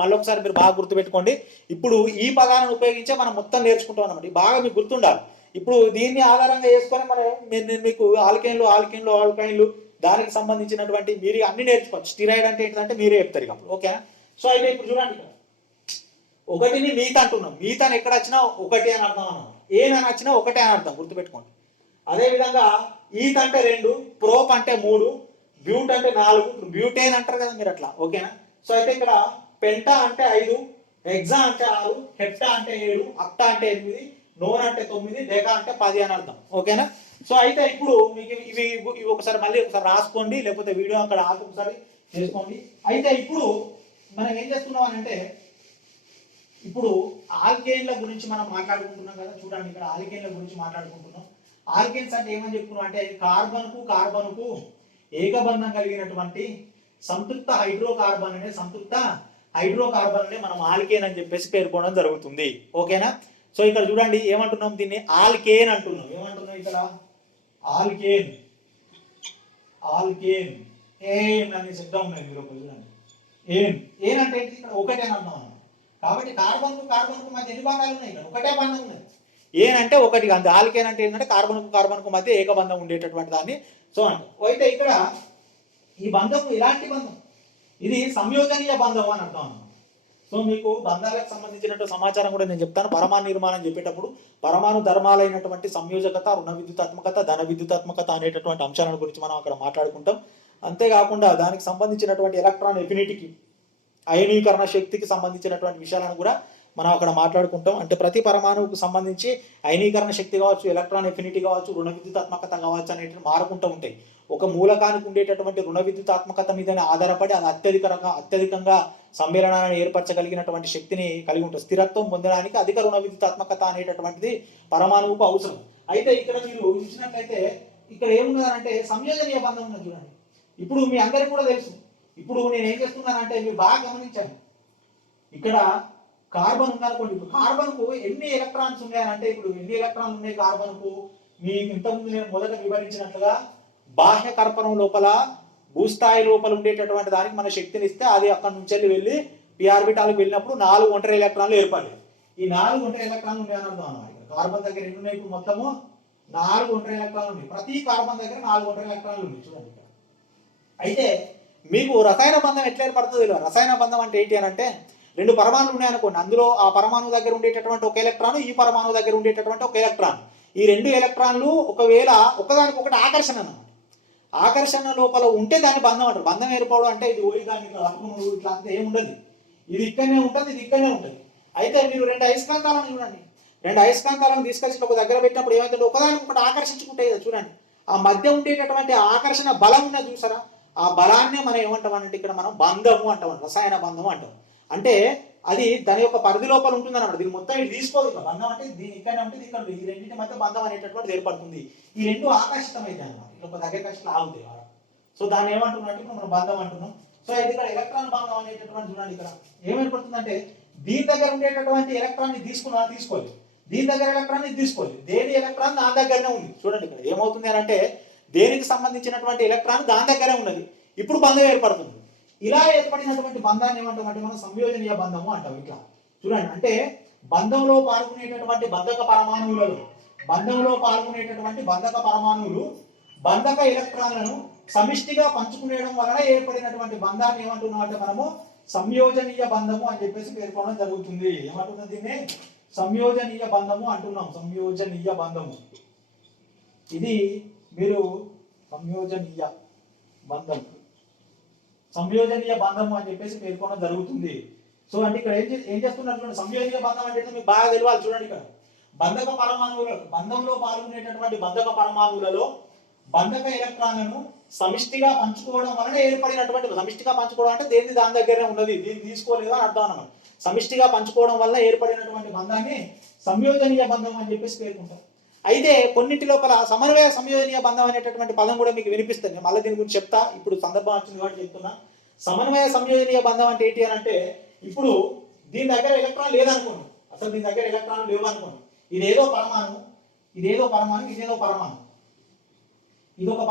మళ్ళీ ఒకసారి మీరు బాగా గుర్తుపెట్టుకోండి. ఇప్పుడు ఈ పదాలను ఉపయోగించే మనం మొత్తం నేర్చుకుంటాం అన్నమాట. బాగా మీకు గుర్తుండాలి. ఇప్పుడు దీన్ని ఆధారంగా చేసుకొని నేను మీకు ఆల్కైన్లు దానికి సంబంధించినటువంటి మీరు అన్ని నేర్చుకోవచ్చు. స్టిరాయిడ్ అంటే ఏంటంటే మీరే చెప్తారు ఇక అప్పుడు. ఓకేనా? సో అయితే ఇప్పుడు చూడండి, ఇక్కడ ఒకటిని మీత అంటున్నాం. మీతని ఎక్కడ వచ్చినా ఒకటి అని అర్థం అన్నమాట. ఏనని వచ్చినా ఒకటే అని అర్థం, గుర్తుపెట్టుకోండి. అదేవిధంగా ఈత్ అంటే 2, ప్రోప్ అంటే 3, బ్యూట్ అంటే 4, బ్యూటేన్ అంటారు కదా మీరు అట్లా. ఓకేనా? సో అయితే ఇక్కడ పెంటా అంటే 5, హెక్సా అంటే 6, హెప్టా అంటే 7, అక్టా అంటే 8, నోన్ అంటే 9, డెకా అంటే 10 అని అర్థం. ఓకేనా? సో అయితే ఇప్పుడు మీకు ఇవి ఒకసారి మళ్ళీ ఒకసారి రాసుకోండి, లేకపోతే వీడియో అక్కడ ఆపి ఒకసారి చేసుకోండి. అయితే ఇప్పుడు మనం ఏం చేస్తున్నాం అని అంటే, ఇప్పుడు ఆల్కేన్ల గురించి మనం మాట్లాడుకుంటున్నాం కదా. చూడండి, ఇక్కడ ఆల్కేన్ల గురించి మాట్లాడుకుంటున్నాం. ఆల్కేన్స్ అంటే ఏమని చెప్పుకున్నాం అంటే, కార్బన్కు ఏకబంధం కలిగినటువంటి సంతృప్త హైడ్రోకార్బన్ అనే మనం ఆల్కేన్ అని చెప్పేసి పేర్కొనడం జరుగుతుంది. ఓకేనా? సో ఇక్కడ చూడండి ఏమంటున్నాం, దీన్ని ఆల్కేన్ అంటున్నాం. ఏమంటున్నాం ఇక్కడ? ఆల్కేన్ ఏం అనే శబ్దం ఉన్నాయి, మీరు చూడండి. ఏన్ అంటే ఇక్కడ ఒకటే అని అర్థం. కాబట్టి కార్బన్కు మధ్య ఎన్ని బంధాలు ఉన్నాయి? ఇక్కడ ఒకటే బంధం ఉన్నది. ఏన్ అంటే ఒకటి. అంతే. ఆల్కేన్ అంటే ఏంటంటే కార్బన్కు మధ్య ఏకబంధం ఉండేటటువంటి దాన్ని సో అంటే. అయితే ఇక్కడ ఈ బంధం ఎలాంటి బంధం? ఇది సంయోజనీయ బంధం అని అర్థం అన్నమాట. సో మీకు బంధాలకు సంబంధించినటువంటి సమాచారం కూడా నేను చెప్తాను. పరమాణు నిర్మాణం చెప్పేటప్పుడు పరమాణు ధర్మాలైనటువంటి సంయోజకత, రుణ విద్యుతాత్మకత, ధన విద్యుతాత్మకత అనేటటువంటి అంశాల గురించి మనం అక్కడ మాట్లాడుకుంటాం. అంతేకాకుండా దానికి సంబంధించినటువంటి ఎలక్ట్రాన్ ఎఫినిటీకి, అయనీకరణ శక్తికి సంబంధించినటువంటి విషయాలను కూడా మనం అక్కడ మాట్లాడుకుంటాం. అంటే ప్రతి పరమాణువుకు సంబంధించి అయనీకరణ శక్తి కావచ్చు, ఎలక్ట్రాన్ ఎఫినిటీ కావచ్చు, రుణ విద్యుతాత్మకత కావచ్చు అనేవి మారుకుంటూ ఉంటాయి. ఒక మూలకానికి ఉండేటటువంటి రుణ విద్యుతాత్మకత మీదనే ఆధారపడి అది అత్యధికంగా సమ్మేళనాన్ని ఏర్పరచగలిగినటువంటి శక్తిని కలిగి ఉంటుంది. స్థిరత్వం పొందడానికి అధిక రుణ విద్యుతాత్మకత అనేటటువంటిది పరమాణువుకు అవసరం. అయితే ఇక్కడ మీరు చూసినట్లయితే ఇక్కడ ఏమున్నదంటే సంయోజనీయ బంధం ఉన్నది. చూడండి, ఇప్పుడు మీ అందరికీ కూడా తెలుసు. ఇప్పుడు నేను ఏం చేస్తున్నానంటే మీరు బాగా గమనించాను. ఇక్కడ కార్బన్ ఉందనుకోండి. ఇప్పుడు కార్బన్కు ఎన్ని ఎలక్ట్రాన్స్ ఉన్నాయంటే, ఇప్పుడు ఎన్ని ఎలక్ట్రాన్లు ఉన్నాయి కార్బన్కు? మీకు ఇంతకుముందు నేను మొదట వివరించినట్లుగా బాహ్య కర్పణం లోపల భూస్థాయి లోపల ఉండేటటువంటి దానికి మన శక్తిని ఇస్తే అది అక్కడ నుంచి వెళ్ళి పిఆర్బిటాలకు వెళ్ళినప్పుడు 4 ఒంటరి ఎలక్ట్రాన్లు ఏర్పడాయి. ఈ 4 ఒంటరి ఎలక్ట్రాన్లు ఉన్నాయని అర్థం అన్నమాట. కార్బన్ దగ్గర ఎన్ని ఉన్నాయి? ఇప్పుడు మొత్తము 4 ఒంటరి ఎలక్ట్రాన్లు ఉన్నాయి. ప్రతి కార్బన్ దగ్గర 4 ఒంటరి ఎలక్ట్రాన్లు ఉన్నాయి. చూడండి ఇక్కడ. అయితే మీకు రసాయన బంధం ఎట్లా ఏర్పడుతుందో తెలియదు. రసాయన బంధం అంటే ఏంటి అని అంటే, 2 పరమాణులు ఉన్నాయనుకోండి. అందులో ఆ పరమాణువు దగ్గర ఉండేటటువంటి ఒక ఎలక్ట్రాన్, ఈ పరమాణువు దగ్గర ఉండేటటువంటి ఒక ఎలక్ట్రాన్. ఈ 2 ఎలక్ట్రాన్లు ఒకవేళ ఒకదానికొకటి ఆకర్షణ అన్నమాట. ఆకర్షణ లోపల ఉంటే దాన్ని బంధం అంటారు. బంధం ఏర్పడడం అంటే ఇది ఓయి దాన్ని ఇట్లా అంతా ఏముండదు. ఇది ఇక్కడనే ఉంటుంది, ఇది ఇక్కడనే ఉంటుంది. అయితే మీరు 2 అయస్కాంతాలను చూడండి. 2 అయస్కాంతాలను తీసుకొచ్చి ఒక దగ్గర పెట్టినప్పుడు ఏమైతే ఒకదానికొకటి ఆకర్షించుకుంటాయి కదా. చూడండి, ఆ మధ్య ఉండేటటువంటి ఆకర్షణ బలం ఉన్నది చూసారా? ఆ బలాన్నే మనం ఏమంటామనంటే ఇక్కడ మనం బంధము అంటాం, రసాయన బంధం అంటాం. అంటే అది దాని యొక్క పరిధి లోపల ఉంటుంది అన్నమాట. దీన్ని మొత్తం ఇది తీసుకోదు. ఇక బంధం అంటే దీని ఇక్కడనే ఉంటుంది, ఇక్కడ ఈ రెండింటి మధ్య బంధం అనేటటువంటిది ఏర్పడుతుంది. ఈ 2 ఆకర్షితమైతే అన్నమాట, ఒక దగ్గర కష్టం ఆగుతాయి. సో దాన్ని ఏమంటున్నట్టు ఇప్పుడు మనం బంధం అంటున్నాం. సో ఇది ఇక్కడ ఎలక్ట్రాన్ బంధం అనేటటువంటి చూడండి. ఇక్కడ ఏమేర్పడుతుందంటే, దీని దగ్గర ఉండేటటువంటి ఎలక్ట్రాన్ ని తీసుకోవాలి, దీని దగ్గర ఎలక్ట్రాన్ ని తీసుకోవాలి, దేని ఎలక్ట్రాన్ దాని దగ్గరనే ఉంది. చూడండి ఇక్కడ ఏమవుతుంది అని అంటే, దేనికి సంబంధించినటువంటి ఎలక్ట్రాన్ దాని దగ్గరే ఉన్నది. ఇప్పుడు బంధం ఏర్పడుతుంది. ఇలా ఏర్పడినటువంటి బంధాన్ని ఏమంటామంటే మనం సంయోజనీయ బంధము అంటాం. ఇట్లా చూడండి, అంటే బంధంలో పాల్గొనేటటువంటి బంధక పరమాణువులు బంధక ఎలక్ట్రాన్లను సమిష్టిగా పంచుకునేయడం వలన ఏర్పడినటువంటి బంధాన్ని ఏమంటున్నాం అంటే మనము సంయోజనీయ బంధము అని చెప్పేసి పేర్కొనడం జరుగుతుంది. ఏమంటున్నది? దీన్ని సంయోజనీయ బంధము అంటున్నాం. సంయోజనీయ బంధము, ఇది మీరు సంయోజనీయ బంధము అని చెప్పేసి పేర్కొనడం జరుగుతుంది. సో అంటే ఇక్కడ ఏం చేస్తున్నారు? సంయోజనీయ బంధం అంటే మీకు బాగా తెలియాలి. చూడండి, ఇక్కడ బంధక పరమాణువులు, బంధంలో పాల్గొనేటటువంటి బంధక పరమాణువులలో బంధక ఎలక్ట్రాన్లను సమిష్టిగా పంచుకోవడం వలన ఏర్పడినటువంటి, సమిష్టిగా పంచుకోవడం అంటే దేని దాని దగ్గరనే ఉన్నది, దీన్ని తీసుకోలేదు అని అర్థం అన్నమాట. సమిష్టిగా పంచుకోవడం వల్ల ఏర్పడినటువంటి బంధాన్ని సంయోజనీయ బంధం అని చెప్పేసి పేర్కొంటారు. అయితే కొన్నింటి లోపల సమన్వయ సంయోజనీయ బంధం అనేటటువంటి పదం కూడా మీకు వినిపిస్తుంది. మళ్ళీ దీని గురించి చెప్తా, ఇప్పుడు సందర్భం వచ్చింది కాబట్టి చెప్తున్నా. సమన్వయ సంయోజనీయ బంధం అంటే ఏంటి అని అంటే, ఇప్పుడు దీని దగ్గర ఎలక్ట్రాన్ లేదనుకోండి, అసలు దీని దగ్గర ఎలక్ట్రాన్ లేవు అనుకోండి. ఇదేదో పరమాణు, ఇదేదో పరమాణు ఇదొక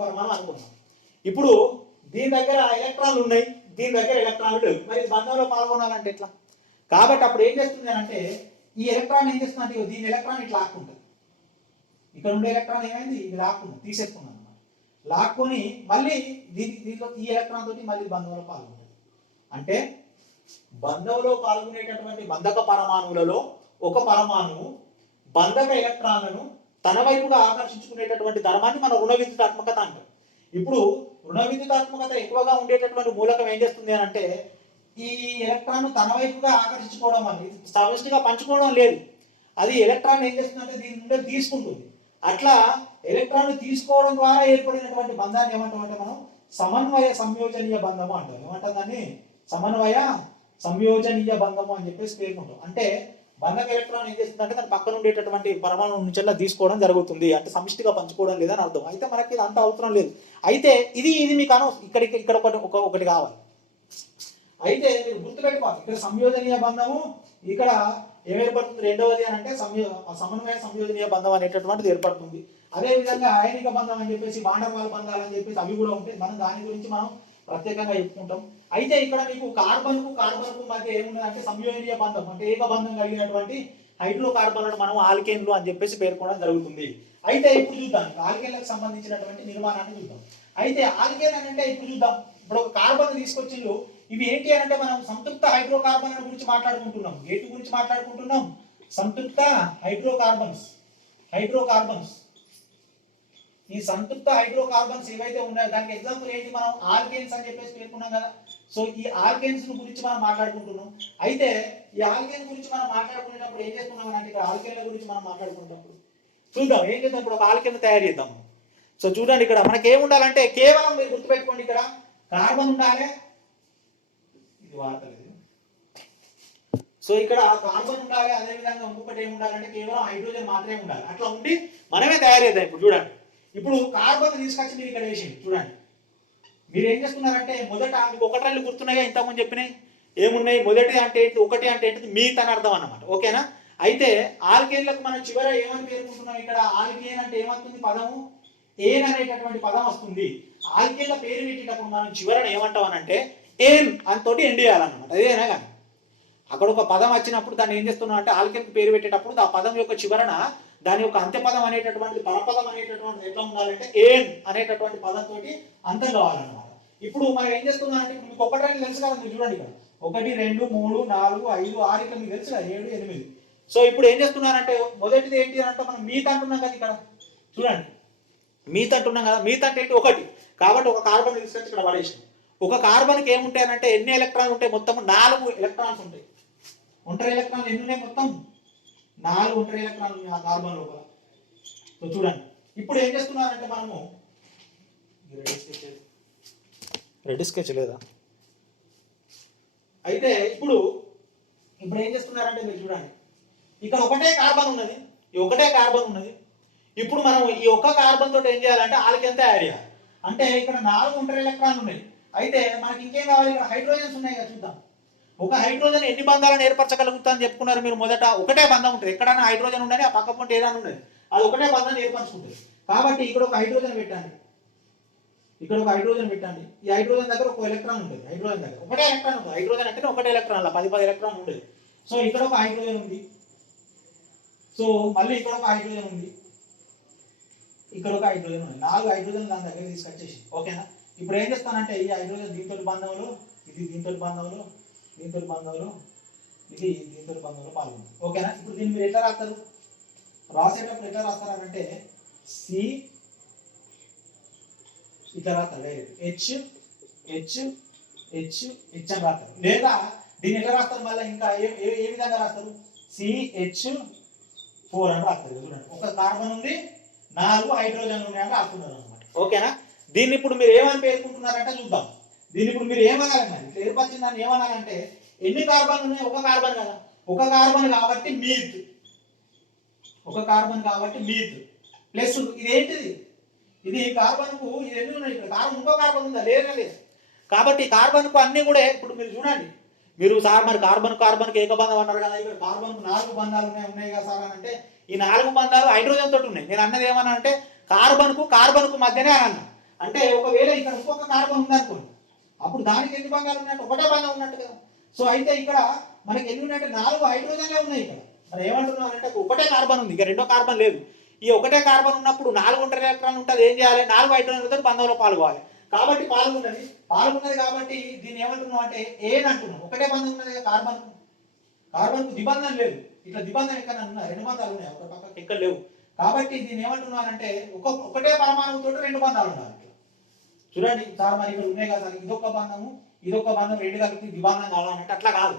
పరమాణు అనుకున్నాం. ఇప్పుడు దీని దగ్గర ఎలక్ట్రాన్లు ఉన్నాయి, దీని దగ్గర ఎలక్ట్రాన్లు లేవు, మరి బంధంలో పాల్గొనాలంటే ఎట్లా? కాబట్టి అప్పుడు ఏం చేస్తుంది అంటే ఈ ఎలక్ట్రాన్ ఏం చేస్తుంది అంటే దీని ఎలక్ట్రాన్ ఇట్లా లాక్కుంటుంది, ఇక్కడ ఉండే ఎలక్ట్రాన్ ఏమైంది ఇది లాక్కుంది, తీసేసుకున్నాను అనమాట. లాక్కొని మళ్ళీ దీంట్లో ఈ ఎలక్ట్రాన్ తోటి మళ్ళీ బంధంలో పాల్గొంటుంది. అంటే బంధంలో పాల్గొనేటటువంటి బంధక పరమాణువులలో ఒక పరమాణువు బంధక ఎలక్ట్రాన్లను తన వైపుగా ఆకర్షించుకునేటటువంటి ధర్మాన్ని మనం రుణ విద్యుతాత్మకత అంటాం. ఇప్పుడు రుణ విద్యుతాత్మకత ఎక్కువగా ఉండేటటువంటి మూలకం ఏం చేస్తుంది అని అంటే ఈ ఎలక్ట్రాన్ తన వైపుగా ఆకర్షించుకోవడం అనేది సమష్టిగా పంచుకోవడం లేదు, అది ఎలక్ట్రాన్ ఏం చేస్తుందంటే దీని నుండి తీసుకుంటుంది. అట్లా ఎలక్ట్రాన్ తీసుకోవడం ద్వారా ఏర్పడినటువంటి బంధాన్ని ఏమంటామంటే మనం సమన్వయ సంయోజనీయ బంధము అంటాం. ఏమంటాం దాన్ని? సమన్వయ సంయోజనీయ బంధము అని చెప్పేసి పేర్కొంటాం. అంటే బంధక ఎలక్ట్రాన్ ఏం చేస్తుందంటే దాని పక్కన ఉండేటటువంటి పరమాణువు నుంచి తీసుకోవడం జరుగుతుంది, అంటే సమిష్టిగా పంచుకోవడం లేదని అర్థం. అయితే మనకి ఇది అంత అవసరం లేదు. అయితే ఇది మీకు ఇక్కడ ఒకటి కావాలి. అయితే మీరు గుర్తుపెట్టుకోవాలి, ఇక్కడ సంయోజనీయ బంధము ఇక్కడ ఏర్పడుతుంది. రెండవది అని అంటే సమన్వయ సంయోజనీయ బంధం అనేటటువంటిది ఏర్పడుతుంది. అదే విధంగా అయనిక బంధం అని చెప్పేసి వాండర్వాల్ బంధాలు అని చెప్పేసి అవి కూడా ఉంటాయి. మనం దాని గురించి మనం ప్రత్యేకంగా చెప్పుకుంటాం. అయితే ఇక్కడ మీకు కార్బన్ కు మధ్య ఏమున్నదంటే సంయోజనీయ బంధం, అంటే ఏక బంధం కలిగినటువంటి హైడ్రో కార్బన్లను మనం ఆల్కేన్లు అని చెప్పేసి పేర్కొనడం జరుగుతుంది. అయితే ఇప్పుడు చూద్దాం ఆల్కేన్లకు సంబంధించినటువంటి నిర్మాణాన్ని చూద్దాం. అయితే ఆల్కేన్ అని అంటే ఇప్పుడు చూద్దాం. ఇప్పుడు ఒక కార్బన్ తీసుకొచ్చిండ్రు, ఇవి ఏంటి అని అంటే మనం సంతృప్త హైడ్రోకార్బన్ల గురించి మాట్లాడుకుంటున్నాం. ఏటి గురించి మాట్లాడుకుంటున్నాం? సంతృప్త హైడ్రోకార్బన్స్. ఈ సంతృప్త హైడ్రోకార్బన్స్ ఏవైతే ఉన్నాయో దానికి ఎగ్జాంపుల్ ఏంటి? మనం ఆల్కేన్స్ అని చెప్పేసి పేర్కొన్నాం కదా. సో ఈ ఆల్కేన్స్ గురించి మనం మాట్లాడుకుంటున్నాం. అయితే ఈ ఆల్కేన్ గురించి మనం మాట్లాడుకునేటప్పుడు ఏం చేస్తున్నాం అంటే ఇక్కడ ఆల్కేన్ల గురించి మనం మాట్లాడుకునేటప్పుడు చూద్దాం ఏం చేద్దాం. ఇప్పుడు ఒక ఆల్కేన్ తయారు చేద్దాం. సో చూడండి, ఇక్కడ మనకి ఏముండాలంటే కేవలం మీరు గుర్తుపెట్టుకోండి, ఇక్కడ కార్బన్ ఉండాలి. ఇది వాడతలేదు. సో ఇక్కడ కార్బన్ ఉండాలి, అదే విధంగా ఇంకొకటి ఏమి ఉండాలంటే కేవలం హైడ్రోజన్ మాత్రమే ఉండాలి. అట్లా ఉండి మనమే తయారు చేద్దాం. ఇప్పుడు చూడండి, ఇప్పుడు కార్బన్ తీసుకొచ్చి మీరు ఇక్కడ వేసింది. చూడండి మీరు ఏం చేస్తున్నారంటే మొదట మీకు ఒకటి రెండు గుర్తున్నాయిగా, ఇంతకుముందు చెప్పినాయి ఏమున్నాయి? మొదటి అంటే ఏంటి, ఒకటి అంటే ఏంటిది, మీత్ అని అర్థం అన్నమాట. ఓకేనా? అయితే ఆల్కేన్లకు మనం చివర ఏమని పేర్కొంటున్నాం? ఇక్కడ ఆల్కేన్ అంటే ఏమవుతుంది? పదము ఏన్ అనేటటువంటి పదం వస్తుంది. ఆల్కేన్ల పేరు పెట్టేటప్పుడు మనం చివరన ఏమంటాం అంటే ఏన్ అంతోటి ఎండ్ చేయాలన్నమాట. అదేనా కానీ అక్కడ ఒక పదం వచ్చినప్పుడు దాన్ని ఏం చేస్తున్నాం అంటే ఆల్కేన్ పేరు పెట్టేటప్పుడు ఆ పదం యొక్క చివరన దాని యొక్క అంత్యపదం అనేటటువంటి పరపదం అనేటటువంటి ఎట్లా ఉండాలంటే ఏన్ అనేటటువంటి పదంతో అంతం కావాలన్నమాట. ఇప్పుడు మనం ఏం చేస్తున్నాం అంటే మీకు ఒకటి రెండు తెలుసు కదా, మీరు చూడండి ఇక్కడ 1 2 3 4 5 6 ఇట్లా మీకు తెలుసు కదా, 7 8. సో ఇప్పుడు ఏం చేస్తున్నారంటే మొదటిది ఏంటి అంటే మనం మీత్ అంటున్నాం కదా. ఇక్కడ చూడండి మీత్ అంటున్నాం కదా. మీత్ అంటే ఏంటి? ఒకటి. కాబట్టి ఒక కార్బన్ తీసుకొచ్చి ఇక్కడ పడేసాం. ఒక కార్బన్కి ఏముంటాయనంటే ఎన్ని ఎలక్ట్రాన్లు ఉంటాయి? మొత్తం 4 ఎలక్ట్రాన్స్ ఉంటాయి. ఒంటరి ఎలక్ట్రాన్లు ఎన్ని ఉన్నాయి? మొత్తం 4 ఒంటరి ఎలక్ట్రాన్లు ఉన్నాయి ఆ కార్బన్ లోపల. సో చూడండి ఇప్పుడు ఏం చేస్తున్నారంటే మనము రెడ్ స్కెచ్ లేదా? అయితే ఇప్పుడు ఏం చేస్తున్నారంటే మీరు చూడండి, ఇక్కడ ఒకటే కార్బన్ ఉన్నది, ఈ ఒకటే కార్బన్ ఉన్నది. ఇప్పుడు మనం ఈ ఒక్క కార్బన్ తోటి ఏం చేయాలంటే ఆల్కేన్ తయారు చేయాలి. అంటే ఇక్కడ 4 ఒంటరి ఎలక్ట్రాన్లు ఉన్నాయి. అయితే మనకి ఇంకేం కావాలి? ఇక్కడ హైడ్రోజన్స్ ఉన్నాయి కదా, చూద్దాం. ఒక హైడ్రోజన్ ఎన్ని బంధాలను ఏర్పరచగలుగుతా అని చెప్పుకున్నారు మీరు. మొదట ఒకటే బంధం ఉంటుంది. ఎక్కడైనా హైడ్రోజన్ ఉండని ఆ పక్క పొంటి ఏదైనా ఉండదు, అది ఒకటే బంధాన్ని ఏర్పరచుకుంటుంది. కాబట్టి ఇక్కడ ఒక హైడ్రోజన్ పెట్టండి, ఇక్కడ ఒక హైడ్రోజన్ పెట్టండి. ఈ హైడ్రోజన్ దగ్గర ఒక ఎలక్ట్రాన్ ఉంటుంది. హైడ్రోజన్ దగ్గర ఒకటే ఎలక్ట్రాన్ ఉంటుంది. హైడ్రోజన్ అంటే ఒకటే ఎలక్ట్రాన్, 10 ఎలక్ట్రాన్ ఉండేది. సో ఇక్కడ ఒక హైడ్రోజన్ ఉంది. సో మళ్ళీ ఇక్కడ ఒక హైడ్రోజన్ ఉంది, ఇక్కడ ఒక హైడ్రోజన్ ఉంది. 4 హైడ్రోజన్ దాని దగ్గర తీసుకొచ్చేసి. ఓకేనా? ఇప్పుడు ఏం చేస్తానంటే ఈ హైడ్రోజన్ దీంతో బంధంలో, ఇది దీంతో బంధంలో, దీంతో బంధంలో, ఇది దీంతో బంధంలో పాల్గొంది. ఓకేనా? ఇప్పుడు దీన్ని మీరు ఎట్లా రాస్తారు? రాసేటప్పుడు ఎట్లా రాస్తారంటే సి ఇట్లా రాస్తారు direct H H H H అని రాస్తారు. లేదా దీన్ని ఎట్లా రాస్తారు? మళ్ళీ ఇంకా ఏ విధంగా రాస్తారు? CH4 అని రాస్తారు. చూడండి, ఒక కార్బన్ ఉంది, 4 హైడ్రోజన్లు ఉన్నాయని రాస్తున్నారు అనమాట. ఓకేనా? దీన్ని ఇప్పుడు మీరు ఏమని పేర్కొంటున్నారంటే చూద్దాం. దీన్ని ఇప్పుడు మీరు ఏమనాలి? మరి ఏర్పరిచిన దాన్ని ఏమనాలంటే ఎన్ని కార్బన్ ఉన్నాయి? ఒక కార్బన్ కదా, ఒక కార్బన్ కాబట్టి మీత్, ఒక కార్బన్ కాబట్టి మీత్ ప్లస్ ఇదేంటిది? ఇది కార్బన్కు ఇది ఎన్ని ఉన్నాయి? ఇక్కడ కార్బన్ ఇంకో కార్బన్ ఉందా? లేదు. కాబట్టి కార్బన్కు అన్ని కూడా ఇప్పుడు మీరు చూడండి, మీరు సార్ మరి కార్బన్కి ఏకబంధం అన్నారు కదా, ఇక్కడ కార్బన్కు 4 బంధాలు ఉన్నాయి కదా సార్ అని అంటే ఈ 4 బంధాలు హైడ్రోజన్ తోటి ఉన్నాయి. నేను అన్నది ఏమన్నా అంటే కార్బన్కు మధ్యనే అన్నా. అంటే ఒకవేళ ఇక్కడ ఇంకొక కార్బన్ ఉందనుకోండి, అప్పుడు దానికి ఎన్ని బంధాలు ఉన్నట్టు? ఒకటే బంధం ఉన్నట్టు కదా. సో అయితే ఇక్కడ మనకి ఎన్ని ఉన్నాయంటే 4 హైడ్రోజన్లే ఉన్నాయి ఇక్కడ. మనం ఏమంటున్నాం అంటే ఒకటే కార్బన్ ఉంది, ఇక రెండో కార్బన్ లేదు. ఈ ఒకటే కార్బన్ ఉన్నప్పుడు 4 ఒంటరి ఎలక్ట్రాన్లు ఉంటుంది, ఏం చేయాలి? 4 హైడ్రోజన్లతో బంధంలో పాల్గొవాలి. కాబట్టి పాల్గొన్నది కాబట్టి దీన్ని ఏమంటున్నాం అంటే ఏన్ అంటున్నాం. ఒకటే బంధం ఉన్నది కార్బన్ కు ద్విబంధం లేదు. ఇట్లా ద్విబంధం ఎక్కడ ఉన్నాయి? 2 బంధాలు ఉన్నాయి, ఒక పక్కకి ఎక్కడ లేవు. కాబట్టి దీన్ని ఏమంటున్నాను అంటే ఒకటే పరమాణువుతో 2 బంధాలు ఉండాలి. చూడండి సార్, మరి ఇక్కడ ఉన్నాయి కదా, ఇదొక బంధము ఇదొక బంధం, 2 కలిపి ద్విబంధం కావాలంటే అట్లా కాదు.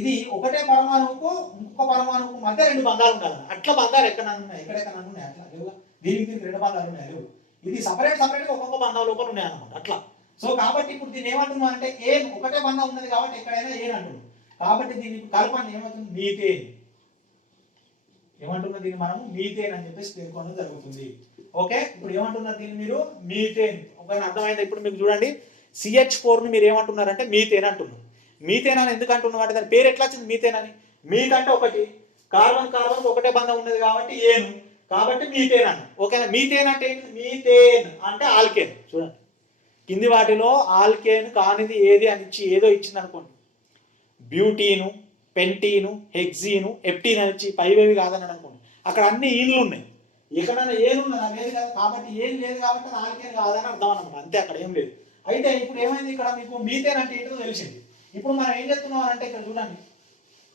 ఇది ఒకటే పరమాణువుకు ఇంకొక పరమాణువుకు మధ్య 2 బంధాలు ఉండాలి. అట్లా బంధాలు ఎక్కడన్నా ఉన్నాయి? ఎక్కడెక్కడ ఉన్నాయి? అట్లా లేవుగా. దీనికి 2 బంధాలు ఉన్నాయి, లేవు. ఇది సపరేట్గా ఒక్కొక్క బంధం లోపల ఉన్నాయి అన్నమాట అట్లా. సో కాబట్టి ఇప్పుడు దీన్ని ఏమంటున్నాం అంటే ఏం ఒకటే బంధం ఉన్నది కాబట్టి ఎక్కడైనా ఏం అంటున్నాం. కాబట్టి దీన్ని కలపండి, ఏమవుతుంది? మీథేన్. ఏమంటున్నా దీన్ని మనము మీథేన్ అని చెప్పేసి పేర్కొనడం జరుగుతుంది. ఓకే, ఇప్పుడు ఏమంటున్నారు దీన్ని మీరు? మీథేన్. ఒకవేళ అర్థమైందా? ఇప్పుడు మీకు చూడండి, CH4 ని మీరు ఏమంటున్నారంటే మీథేన్ అంటున్నారు. మీథేన్ అని ఎందుకు అంటున్నాం అంటే దాని పేరు ఎట్లా వచ్చింది మీథేన్ అని? మీత్ అంటే ఒకటి, కార్బన్ ఒకటే బంధం ఉన్నది కాబట్టి ఏను, కాబట్టి మీథేన్ అన్న. ఓకేనా? మీథేన్ అంటే ఏంటి? మీథేన్ అంటే ఆల్కేన్. చూడండి, కింది వాటిలో ఆల్కేన్ కానిది ఏది అని ఇచ్చి ఏదో ఇచ్చింది అనుకోండి, బ్యూటీను, పెంటీను, హెక్సీను, ఎప్టీన్ అని ఇచ్చి పైవేవి కాదని అనుకోండి, అక్కడ అన్ని ఈన్లు ఉన్నాయి. ఎక్కడైనా ఏనున్నదా? లేదు కదా. కాబట్టి ఏం లేదు కాబట్టి అది ఆల్కేన్ కాదని అర్థం అన్నమాట, అంతే, అక్కడ ఏం లేదు. అయితే ఇప్పుడు ఏమైంది? ఇక్కడ మీకు మీథేన్ అంటే ఏంటో తెలిసింది. ఇప్పుడు మనం ఏం చేస్తున్నాం అంటే ఇక్కడ చూడండి,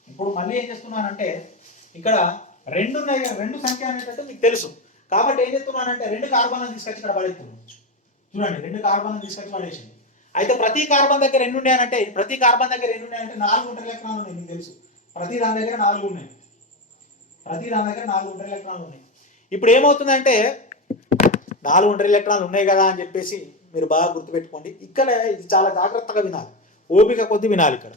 ఇప్పుడు మళ్ళీ ఏం చేస్తున్నానంటే ఇక్కడ 2 ఉన్నాయి, 2 సంఖ్య అనేటట్టు మీకు తెలుసు. కాబట్టి ఏం చేస్తున్నానంటే 2 కార్బన్లను తీసుకొచ్చి ఇక్కడ పడేస్తున్నాం. చూడండి, 2 కార్బన్లను తీసుకొచ్చి పడేసింది. అయితే ప్రతి కార్బన్ దగ్గర ఎన్ని ఉన్నాయంటే 4 ఒంటరి ఎలక్ట్రాన్లు ఉన్నాయి. మీకు తెలుసు, ప్రతి దాని దగ్గర 4 ఉన్నాయి. ఒంటరి ఎలక్ట్రాన్లు ఉన్నాయి. ఇప్పుడు ఏమవుతుందంటే 4 ఒంటరి ఎలక్ట్రాన్లు ఉన్నాయి కదా అని చెప్పేసి మీరు బాగా గుర్తుపెట్టుకోండి. ఇక్కడ ఇది చాలా జాగ్రత్తగా వినాలి, ఓపిక కొద్ది వినాలి ఇక్కడ.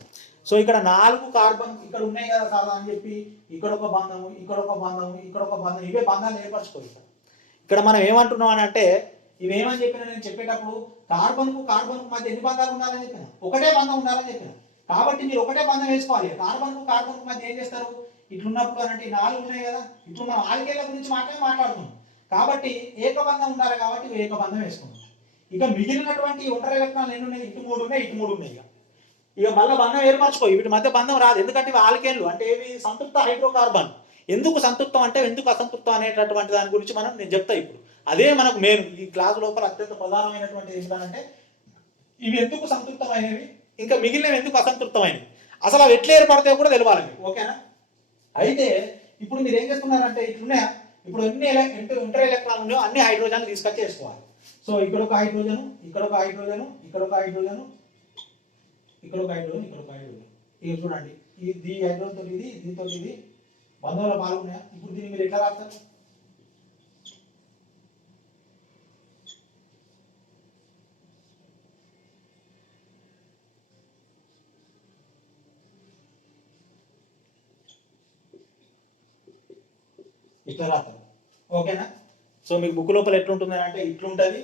సో ఇక్కడ 4 కార్బన్ ఇక్కడ ఉన్నాయి కదా చాలా అని చెప్పి ఇక్కడ ఒక బంధము, ఇక్కడ ఒక బంధము, ఇక్కడ ఒక బంధం, ఇవే బంధాలు ఏర్పరచుకోవాలి. ఇక్కడ మనం ఏమంటున్నాం అని అంటే ఇవేమని చెప్పినా నేను చెప్పేటప్పుడు కార్బన్ కు మధ్య ఎన్ని బంధాలు ఉండాలని చెప్పిన? ఒకటే బంధం ఉండాలని చెప్పిన. కాబట్టి మీరు ఒకటే బంధం వేసుకోవాలి. కార్బన్ కు మధ్య ఏం చేస్తారు? ఇట్లున్నప్పుడు అంటే 4 ఉన్నాయి కదా, ఇప్పుడు మనం ఆల్కేన్ల గురించి మాట్లాడుతున్నాం కాబట్టి ఏకబంధం ఉండాలి కాబట్టి ఏకబంధం వేసుకున్నాం. ఇక మిగిలినటువంటి ఒంటరి ఎలక్ట్రాన్లు ఎన్ని ఉన్నాయి? ఇటు 3 ఉన్నాయి. ఇక మళ్ళీ బంధం ఏర్పరచుకో, వీటి మధ్య బంధం రాదు. ఎందుకంటే ఇవి ఆల్కేన్లు అంటే ఇవి సంతృప్త హైడ్రోకార్బన్. ఎందుకు సంతృప్తం అంటే ఎందుకు అసంతృప్తం అనేటటువంటి దాని గురించి నేను చెప్తా ఇప్పుడు. అదే మనకు మెయిన్ ఈ క్లాస్ లోపల అత్యంత ప్రధానమైనటువంటి ఏంటంటే ఇవి ఎందుకు సంతృప్తమైనవి, ఇంకా మిగిలినవి ఎందుకు అసంతృప్తమైనవి, అసలు అవి ఎట్లా ఏర్పడతాయో కూడా తెలవాలి మీకు. ఓకేనా? అయితే ఇప్పుడు మీరు ఏం చేస్తున్నారంటే ఇట్లున్నాయా, ఇప్పుడు ఎన్ని ఒంటరి ఎలక్ట్రాన్లు ఉన్నాయో అన్ని హైడ్రోజన్లు తీసుకొచ్చి వేసుకోవాలి. సో ఇక్కడ ఒక హైడ్రోజన్, ఇక్కడ ఒక హైడ్రోజన్, ఇక్కడ ఒక హైడ్రోజన్, ఇక్కడ ఒక హైడ్రోజన్, ఇక్కడ ఒక హైడ్రోజన్. ఇక చూడండి, ఈ హైడ్రోజన్ తోటి ఇది, దీంతో ఇది బంధంలో పాల్గొన్నాయా? ఇప్పుడు దీన్ని మీరు ఎట్లా రాస్తారు? ఇట్లా రాస్తారు. ఓకేనా? సో మీకు బుక్ లోపల ఎట్లుంటుంది అంటే ఇట్లుంటుంది.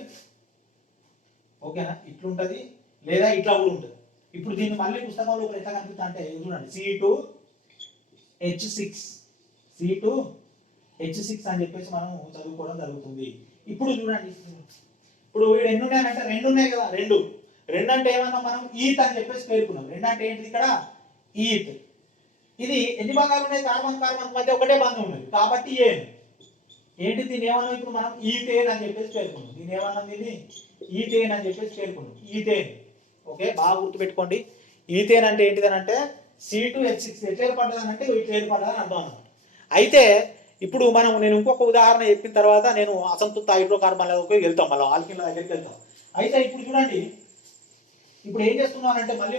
ఓకేనా? ఇట్లుంటుంది లేదా ఇట్లా కూడా ఉంటుంది. ఇప్పుడు దీన్ని మళ్ళీ పుస్తకం లోపల ఎట్లా కనిపిస్తా అంటే చూడండి, C2H6 అని చెప్పేసి మనం చదువుకోవడం జరుగుతుంది. ఇప్పుడు చూడండి, ఇప్పుడు వీడు ఎన్ని ఉన్నాయంటే 2 ఉన్నాయి కదా, 2 అంటే ఏమన్నా మనం ఈత్ అని చెప్పేసి పేర్కొన్నాం. 2 అంటే ఏంటిది? ఇక్కడ ఈత్. ఇది ఎన్ని బంధాలు ఉన్నాయి? కార్బన్ మధ్య ఒకటే బంధం ఉన్నది కాబట్టి ఏంటి దీన్ని ఏమన్నా ఇప్పుడు మనం ఈథేన్ అని చెప్పేసి పేర్కొన్నాం. దీన్ని ఏమన్నా ఈథేన్ అని చెప్పేసి పేర్కొన్నాం. ఈథేన్. ఓకే, బాగా గుర్తుపెట్టుకోండి. ఈథేన్ అంటే ఏంటిదని అంటే C2H6 ఎట్లా ఏర్పడ్డదని అంటే ఇట్లా ఏర్పడ్డదని అర్థం అన్నమాట. అయితే ఇప్పుడు నేను ఇంకొక ఉదాహరణ చెప్పిన తర్వాత నేను అసంతృప్త హైడ్రోకార్బన్లకు వెళ్తాం, మళ్ళీ ఆల్కిన్ల దగ్గరికి వెళ్తాం. అయితే ఇప్పుడు చూడండి, ఇప్పుడు ఏం చేస్తున్నానంటే మళ్ళీ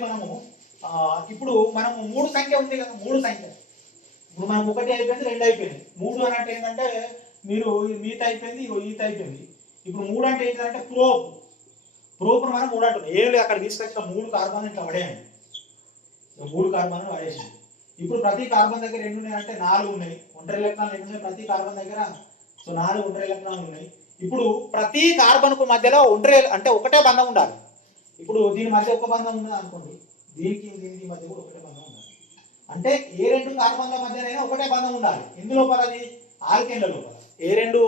ఇప్పుడు మనం 3 సంఖ్య ఉంది కదా, 3 సంఖ్య. ఇప్పుడు మనం 1 అయిపోయింది, 2 అయిపోయింది. 3 అని అంటే ఏంటంటే మీరు మీత అయిపోయింది, ఈత అయిపోయింది. ఇప్పుడు 3 అంటే ఏంటంటే ప్రోప్ మనం 3 అంటున్నాం. ఏం లేదు, అక్కడ తీసుకొచ్చిన 3 కార్బన్ ఇట్లా పడేయండి. 3 కార్బన్ పడేసింది. ఇప్పుడు ప్రతి కార్బన్ దగ్గర ఎన్ని ఉన్నాయి అంటే 4 ఉన్నాయి. ఒంటరి ఎలక్ట్రాన్లు ఎన్ని ఉన్నాయి ప్రతి కార్బన్ దగ్గర? సో 4 ఒంటరి ఎలక్ట్రాన్లు ఉన్నాయి. ఇప్పుడు ప్రతి కార్బన్ కు మధ్యలో అంటే ఒకటే బంధం ఉండాలి. ఇప్పుడు దీని మధ్య ఒక బంధం ఉన్నది అనుకోండి, దీనికి మధ్య కూడా ఒకటే బంధం ఉండాలి. అంటే ఏ 2 కార్బన్ల మధ్యనైనా ఒకటే బంధం ఉండాలి. ఎందులోపల? అది ఆల్కేన్ల లోపల. ఏ 2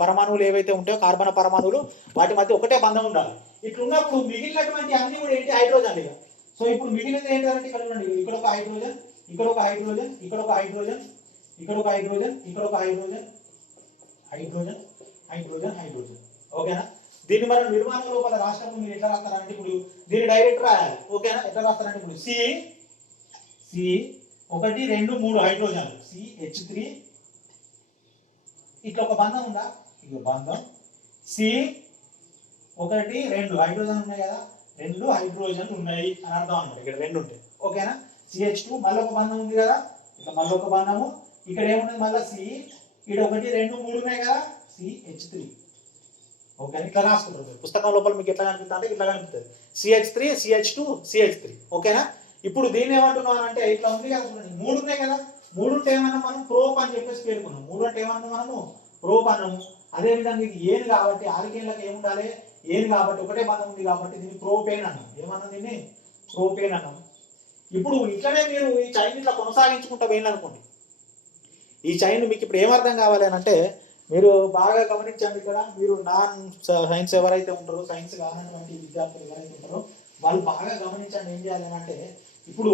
పరమాణువులు ఏవైతే ఉంటాయో కార్బన్ పరమాణువులు వాటి మధ్య ఒకటే బంధం ఉండాలి. ఇట్లా ఉన్నప్పుడు మిగిలినటువంటి అన్ని కూడా ఏంటి హైడ్రోజన్ ఇక. సో ఇప్పుడు మిగిలినది ఏంటంటే ఇక్కడ చూడండి, ఇక్కడ ఒక హైడ్రోజన్, ఇక్కడ ఒక హైడ్రోజన్, ఇక్కడ ఒక హైడ్రోజన్, ఇక్కడ ఒక హైడ్రోజన్, ఇక్కడ ఒక హైడ్రోజన్, హైడ్రోజన్, హైడ్రోజన్, హైడ్రోజన్. ఓకేనా? దీన్ని మనం నిర్మాణ లోపల రాసినప్పుడు మీరు ఎట్లా రాస్తారంటే ఇప్పుడు దీన్ని డైరెక్ట్ రాయాలి. ఓకేనా? ఎట్లా రాస్తారంటే ఇప్పుడు సి 1 2 3 హైడ్రోజన్లు CH3, ఇట్లా ఒక బంధం ఉందా, ఇక బంధం సి 1 2 హైడ్రోజన్ ఉన్నాయి కదా, 2 హైడ్రోజన్లు ఉన్నాయి అని అర్థం అనమాట. ఇక్కడ 2 ఉంటాయి. ఓకేనా? CH2 మళ్ళీ ఒక బంధం ఉంది కదా, ఇట్లా మళ్ళీ ఒక బంధము. ఇక్కడ ఏమున్నది మళ్ళీ సి, ఇక్కడ 1 2 3 ఉన్నాయి కదా, CH3. ఓకే, ఇట్లా రాసుకుంటారు పుస్తకం లోపల. మీకు ఎట్లా కనిపిస్తుంది అంటే ఇట్లా కనిపిస్తుంది CH3 CH2 CH3. ఓకేనా? ఇప్పుడు దీన్ని ఏమంటున్నాం అంటే ఇట్లా ఉంది కదా చూడండి, 3 ఉన్నాయి కదా, 3 ఉంటే ఏమన్నా మనం ప్రోప్ అని చెప్పేసి పేర్కొన్నాం. 3 అంటే ఏమన్నా మనము ప్రోప్ అన్నాము. అదేవిధంగా ఇది ఏను కాబట్టి ఆల్కేన్లకు ఏముండాలి, ఏను కాబట్టి ఒకటే బంధం ఉంది కాబట్టి దీన్ని ప్రోపేన్ అన్నాం. ఏమన్నా దీన్ని ప్రోపేన్ అన్నాం. ఇప్పుడు ఇట్లనే మీరు ఈ చైన్ ఇట్లా కొనసాగించుకుంటా పోయిందనుకోండి, ఈ చైన్ మీకు ఇప్పుడు ఏమర్థం కావాలి అని అంటే మీరు బాగా గమనించండి. ఇక్కడ మీరు నాన్ సైన్స్ ఎవరైతే ఉంటారో, సైన్స్ కానటువంటి విద్యార్థులు ఎవరైతే ఉంటారో వాళ్ళు బాగా గమనించండి. ఏం చేయాలి అంటే ఇప్పుడు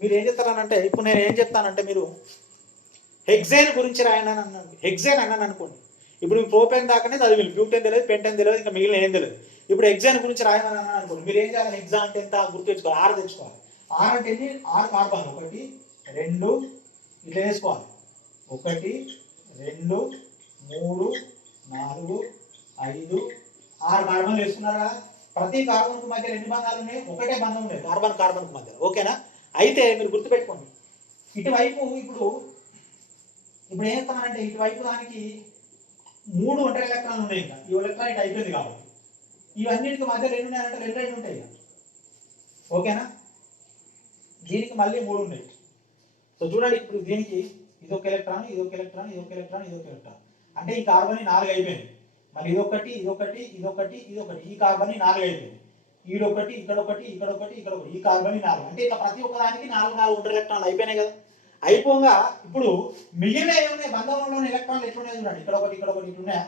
మీరు ఏం చెప్తారనంటే, ఇప్పుడు నేను ఏం చెప్తానంటే మీరు హెక్సేన్ గురించి రాయనని అన్నాను, హెక్సేన్ అన్నాను అనుకోండి. ఇప్పుడు మీ ప్రోపేన్ దాకానే చదివి, బ్యూటెన్ తెలియదు, పెంటెన్ తెలియదు, ఇంకా మిగిలిన ఏం తెలియదు. ఇప్పుడు హెక్సేన్ గురించి రాయనని అన్నాను అనుకోండి, మీరు ఏం చేయాలి, హెక్సా అంటే ఎంత గుర్తు తెచ్చుకోవాలి, 6 తెచ్చుకోవాలి. 6 అంటే ఎన్ని, 6 కార్బన్, 1 2 ఇట్లా వేసుకోవాలి. 1 2 3 4 5 6 కార్బన్లు వేసుకున్నారు కదా. ప్రతి కార్బన్కు మధ్య 2 బంధాలు ఉన్నాయి, ఒకటే బంధం ఉన్నాయి కార్బన్ కార్బన్కు మధ్య. ఓకేనా? అయితే మీరు గుర్తుపెట్టుకోండి, ఇటువైపు ఇప్పుడు ఏం చేస్తామంటే ఇటువైపు దానికి 3 ఒంటరి ఎలక్ట్రాన్లు ఉన్నాయి. ఇంకా ఈ ఎలక్ట్రాన్ ఇటు అయిపోయింది కాబట్టి ఇవన్నిటికి మధ్య 2 ఉన్నాయంటే 2 ఉంటాయి. ఓకేనా? దీనికి మళ్ళీ 3 ఉన్నాయి. సో చూడండి, ఇప్పుడు దీనికి ఇదొక ఎలక్ట్రాన్, ఇదొక ఎలక్ట్రాన్, ఇదొక ఎలక్ట్రాన్, ఇదొక ఎలక్ట్రాన్, అంటే ఈ కార్బన్ 4 అయిపోయింది. మళ్ళీ ఇదొకటి, ఇదొకటి, ఇదొకటి, ఇదొకటి, ఈ కార్బన్ 4 అయిపోయింది. ఈడొకటి, ఇక్కడొకటి, ఇక్కడొకటి, ఇక్కడొకటి, ఈ కార్బన్ 4. అంటే ఇట్లా ప్రతి ఒక్క దానికి 4 ఒంటరి ఎలక్ట్రాన్లు అయిపోయినాయి కదా. అయిపోగా ఇప్పుడు మిగిలిన ఏమున్నాయి బంధంలోని ఎలక్ట్రాన్లు ఎట్లున్నాయి చూడండి, ఇక్కడ ఒకటి, ఇక్కడ ఒకటి, ఇట్లున్నాయా,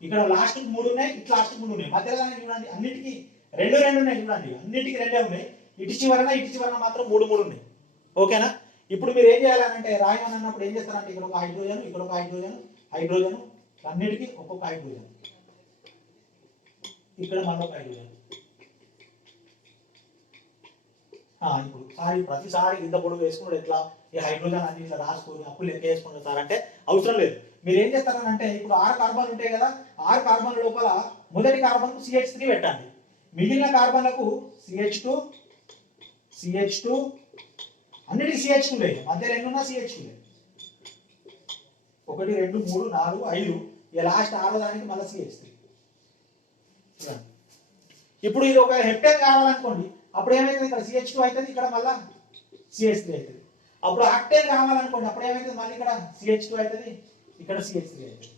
ఇక్కడ లాస్ట్ 3 ఉన్నాయి, ఇట్లా లాస్ట్ 3 ఉన్నాయి, మధ్యలో చూడండి అన్నిటికీ 2 ఉన్నాయి. చూడండి అన్నిటికీ 2 ఉన్నాయి, ఇటు చివరన మాత్రం 3 ఉన్నాయి. ఓకేనా? ఇప్పుడు మీరు ఏం చేయాలంటే రాయమని అన్నప్పుడు ఏం చేస్తారంటే ఇక్కడ ఒక హైడ్రోజన్, ఇక్కడ ఒక హైడ్రోజన్, హైడ్రోజన్ అన్నిటికీ ఒక్కొక్క హైడ్రోజన్, ఇక్కడ మరొక హైడ్రోజన్. ఇప్పుడు ప్రతిసారి ఇంత పొడుగు వేసుకున్నాడు ఎట్లా, ఈ హైడ్రోజన్ అన్ని ఇట్లా రాసుకొని అప్పులు లెక్క వేసుకుని సారంటే అవసరం లేదు. మీరు ఏం చేస్తారంటే ఇప్పుడు 6 కార్బన్లు ఉంటాయి కదా, 6 కార్బన్ల లోపల మొదటి కార్బన్ CH3 పెట్టండి, మిగిలిన కార్బన్లకు CH2 అన్నిటికీ CH2 లేదు, మధ్య 2 ఉన్నా CH2 లేదు. 1 2 3 4 5, ఇక లాస్ట్ 6వ దానికి మళ్ళీ CH3. ఇప్పుడు ఇది ఒక హెప్టేన్ కావాలనుకోండి, అప్పుడు ఏమైతుంది, ఇక్కడ CH2 అవుతుంది, ఇక్కడ మళ్ళీ CH3 అవుతుంది. అప్పుడు ఆక్టేన్ కావాలనుకోండి, అప్పుడు ఏమైతుంది, మళ్ళీ ఇక్కడ CH2 అవుతుంది, ఇక్కడ CH3 అవుతుంది.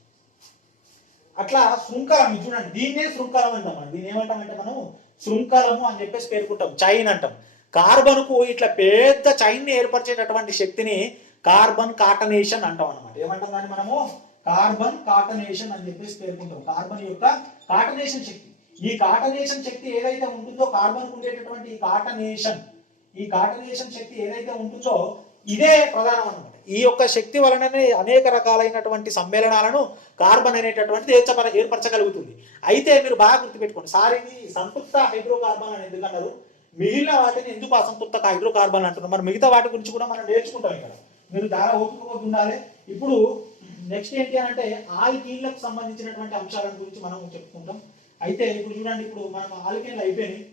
అట్లా శృంఖలం చూడండి, దీన్నే శృంఖలం అంటాం. దీన్ని ఏమంటామంటే మనం శృంఖలము అని చెప్పేసి పేర్కొంటాం, చైన్ అంటాం. కార్బన్కు ఇట్లా పెద్ద చైన్ ఏర్పరిచేటటువంటి శక్తిని కార్బన్ కాటనేషన్ అంటాం అన్నమాట. ఏమంటాం దాన్ని మనము కార్బన్ కాటనేషన్ అని చెప్పేసి పేర్కొంటాం. కార్బన్ యొక్క కాటనేషన్ శక్తి, ఈ కాటనేషన్ శక్తి ఏదైతే ఉంటుందో కార్బన్ ఉండేటటువంటి ఈ కాటనేషన్ శక్తి ఏదైతే ఉంటుందో ఇదే ప్రధానం అన్నమాట. ఈ యొక్క శక్తి వలననే అనేక రకాలైనటువంటి సమ్మేళనాలను కార్బన్ అనేటటువంటిది ఏర్పరచగలుగుతుంది. అయితే మీరు బాగా గుర్తుపెట్టుకోండి, సార్ ఇది సంతృప్త హైడ్రోకార్బన్ అని ఎందుకన్నారు, మిగిలిన వాటిని ఎందుకు అసంతృప్త హైడ్రోకార్బన్ అంటున్నాం. మనం మిగతా వాటి గురించి కూడా మనం నేర్చుకుంటాం. ఇక్కడ మీరు చాలా ఓపిక ఉండాలి. ఇప్పుడు నెక్స్ట్ ఏంటి అంటే ఆల్కీన్లకు సంబంధించినటువంటి అంశాల గురించి మనం చెప్పుకుంటాం. అయితే ఇప్పుడు చూడండి, ఇప్పుడు మనం ఆల్కేన్లు అయిపోయినాయి,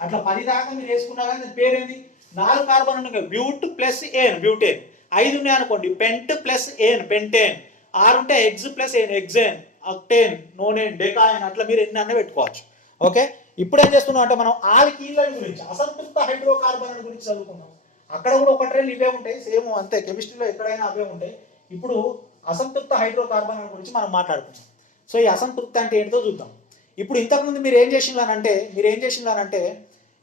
అట్లా 10 దాకా మీరు వేసుకున్నా కానీ దాని పేరేంది, 4 కార్బన్ ఉన్నాయి, బ్యూట్ ప్లస్ ఏన్ బ్యూటేన్. 5 ఉన్నాయి అనుకోండి, పెంట్ ప్లస్ ఏన్ పెంటేన్. 6 ఉంటే ఎగ్జ్ ప్లస్ ఏన్ ఎగ్జేన్, అక్టేన్, నోనేన్, డెకాయన్, అట్లా మీరు ఎన్ని అన్న పెట్టుకోవచ్చు. ఓకే, ఇప్పుడు ఏం చేస్తున్నాం అంటే మనం ఆల్కీన్ల గురించి అసంతృప్త హైడ్రోకార్బన్ గురించి చదువుకున్నాం. అక్కడ కూడా 1 2 ఇవే ఉంటాయి, సేమ్ అంతే, కెమిస్ట్రీలో ఎక్కడైనా అవే ఉంటాయి. ఇప్పుడు అసంతృప్త హైడ్రోకార్బన్ గురించి మనం మాట్లాడుకుంటాం. సో ఈ అసంతృప్తి అంటే ఏంటో చూద్దాం. ఇప్పుడు ఇంతకుముందు మీరు ఏం చేసిందానంటే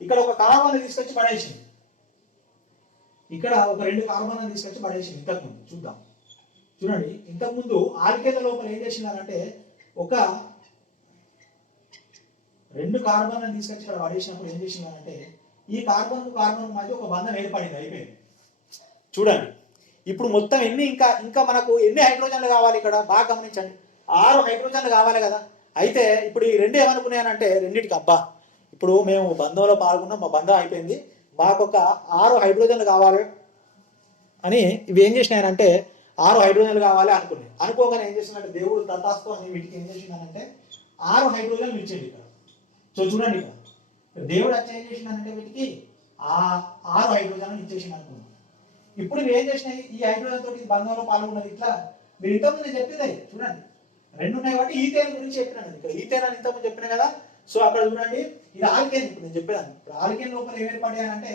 ఇక్కడ ఒక కార్బన్ తీసుకొచ్చి పడేసింది, ఇక్కడ ఒక 2 కార్బన్ తీసుకొచ్చి పడేసింది ఇంతకుముందు. చూద్దాం, చూడండి, ఇంతకుముందు ఆల్కేన్ల లోపల ఏం చేసిందానంటే ఒక రెండు కార్బన్లను తీసుకొచ్చి ఇక్కడ పడేసినప్పుడు ఏం చేసిందంటే ఈ కార్బన్ కార్బన్ మధ్య ఒక బంధం ఏర్పడింది, అయిపోయింది. చూడండి ఇప్పుడు మొత్తం ఎన్ని ఇంకా ఇంకా మనకు ఎన్ని హైడ్రోజన్లు కావాలి ఇక్కడ బాగా గమనించండి. 6 హైడ్రోజన్లు కావాలి కదా. అయితే ఇప్పుడు ఈ రెండు ఏమనుకున్నానంటే రెండింటికి అబ్బా ఇప్పుడు మేము బంధంలో పాల్గొన్నాం, మా బంధం అయిపోయింది, మాకు ఒక 6 హైడ్రోజన్లు కావాలి అని ఇవి ఏం చేసినాయనంటే 6 హైడ్రోజన్లు కావాలి అనుకున్నాయి. అనుకోగానే ఏం చేసిందంటే దేవుడు తటాస్తు అని వీటికి ఏం చేసిందంటే 6 హైడ్రోజన్లు ఇచ్చేది ఇక్కడ. సో చూడండి ఇక్కడ దేవుడు వచ్చి ఏం చేసిందంటే వీటికి 6 హైడ్రోజన్లు ఇచ్చేసింది అనుకున్నాం. ఇప్పుడు ఇవి ఏం చేసినాయి, ఈ హైడ్రోజన్ తోటి బంధంలో పాల్గొన్నది. ఇట్లా మీరు ఇంతకుముందు చెప్పింది చూడండి, రెండు ఉన్నాయి కాబట్టి ఈథేన్ గురించి చెప్పినాను. ఇక్కడ ఈథేన్ అని ఇంతకుముందు చెప్పినా కదా. సో అక్కడ చూడండి ఇది ఆల్కేన్. ఇప్పుడు నేను చెప్పేదాన్ని ఇప్పుడు ఆల్కేన్ లోపల ఏమేమి పడ్డాయంటే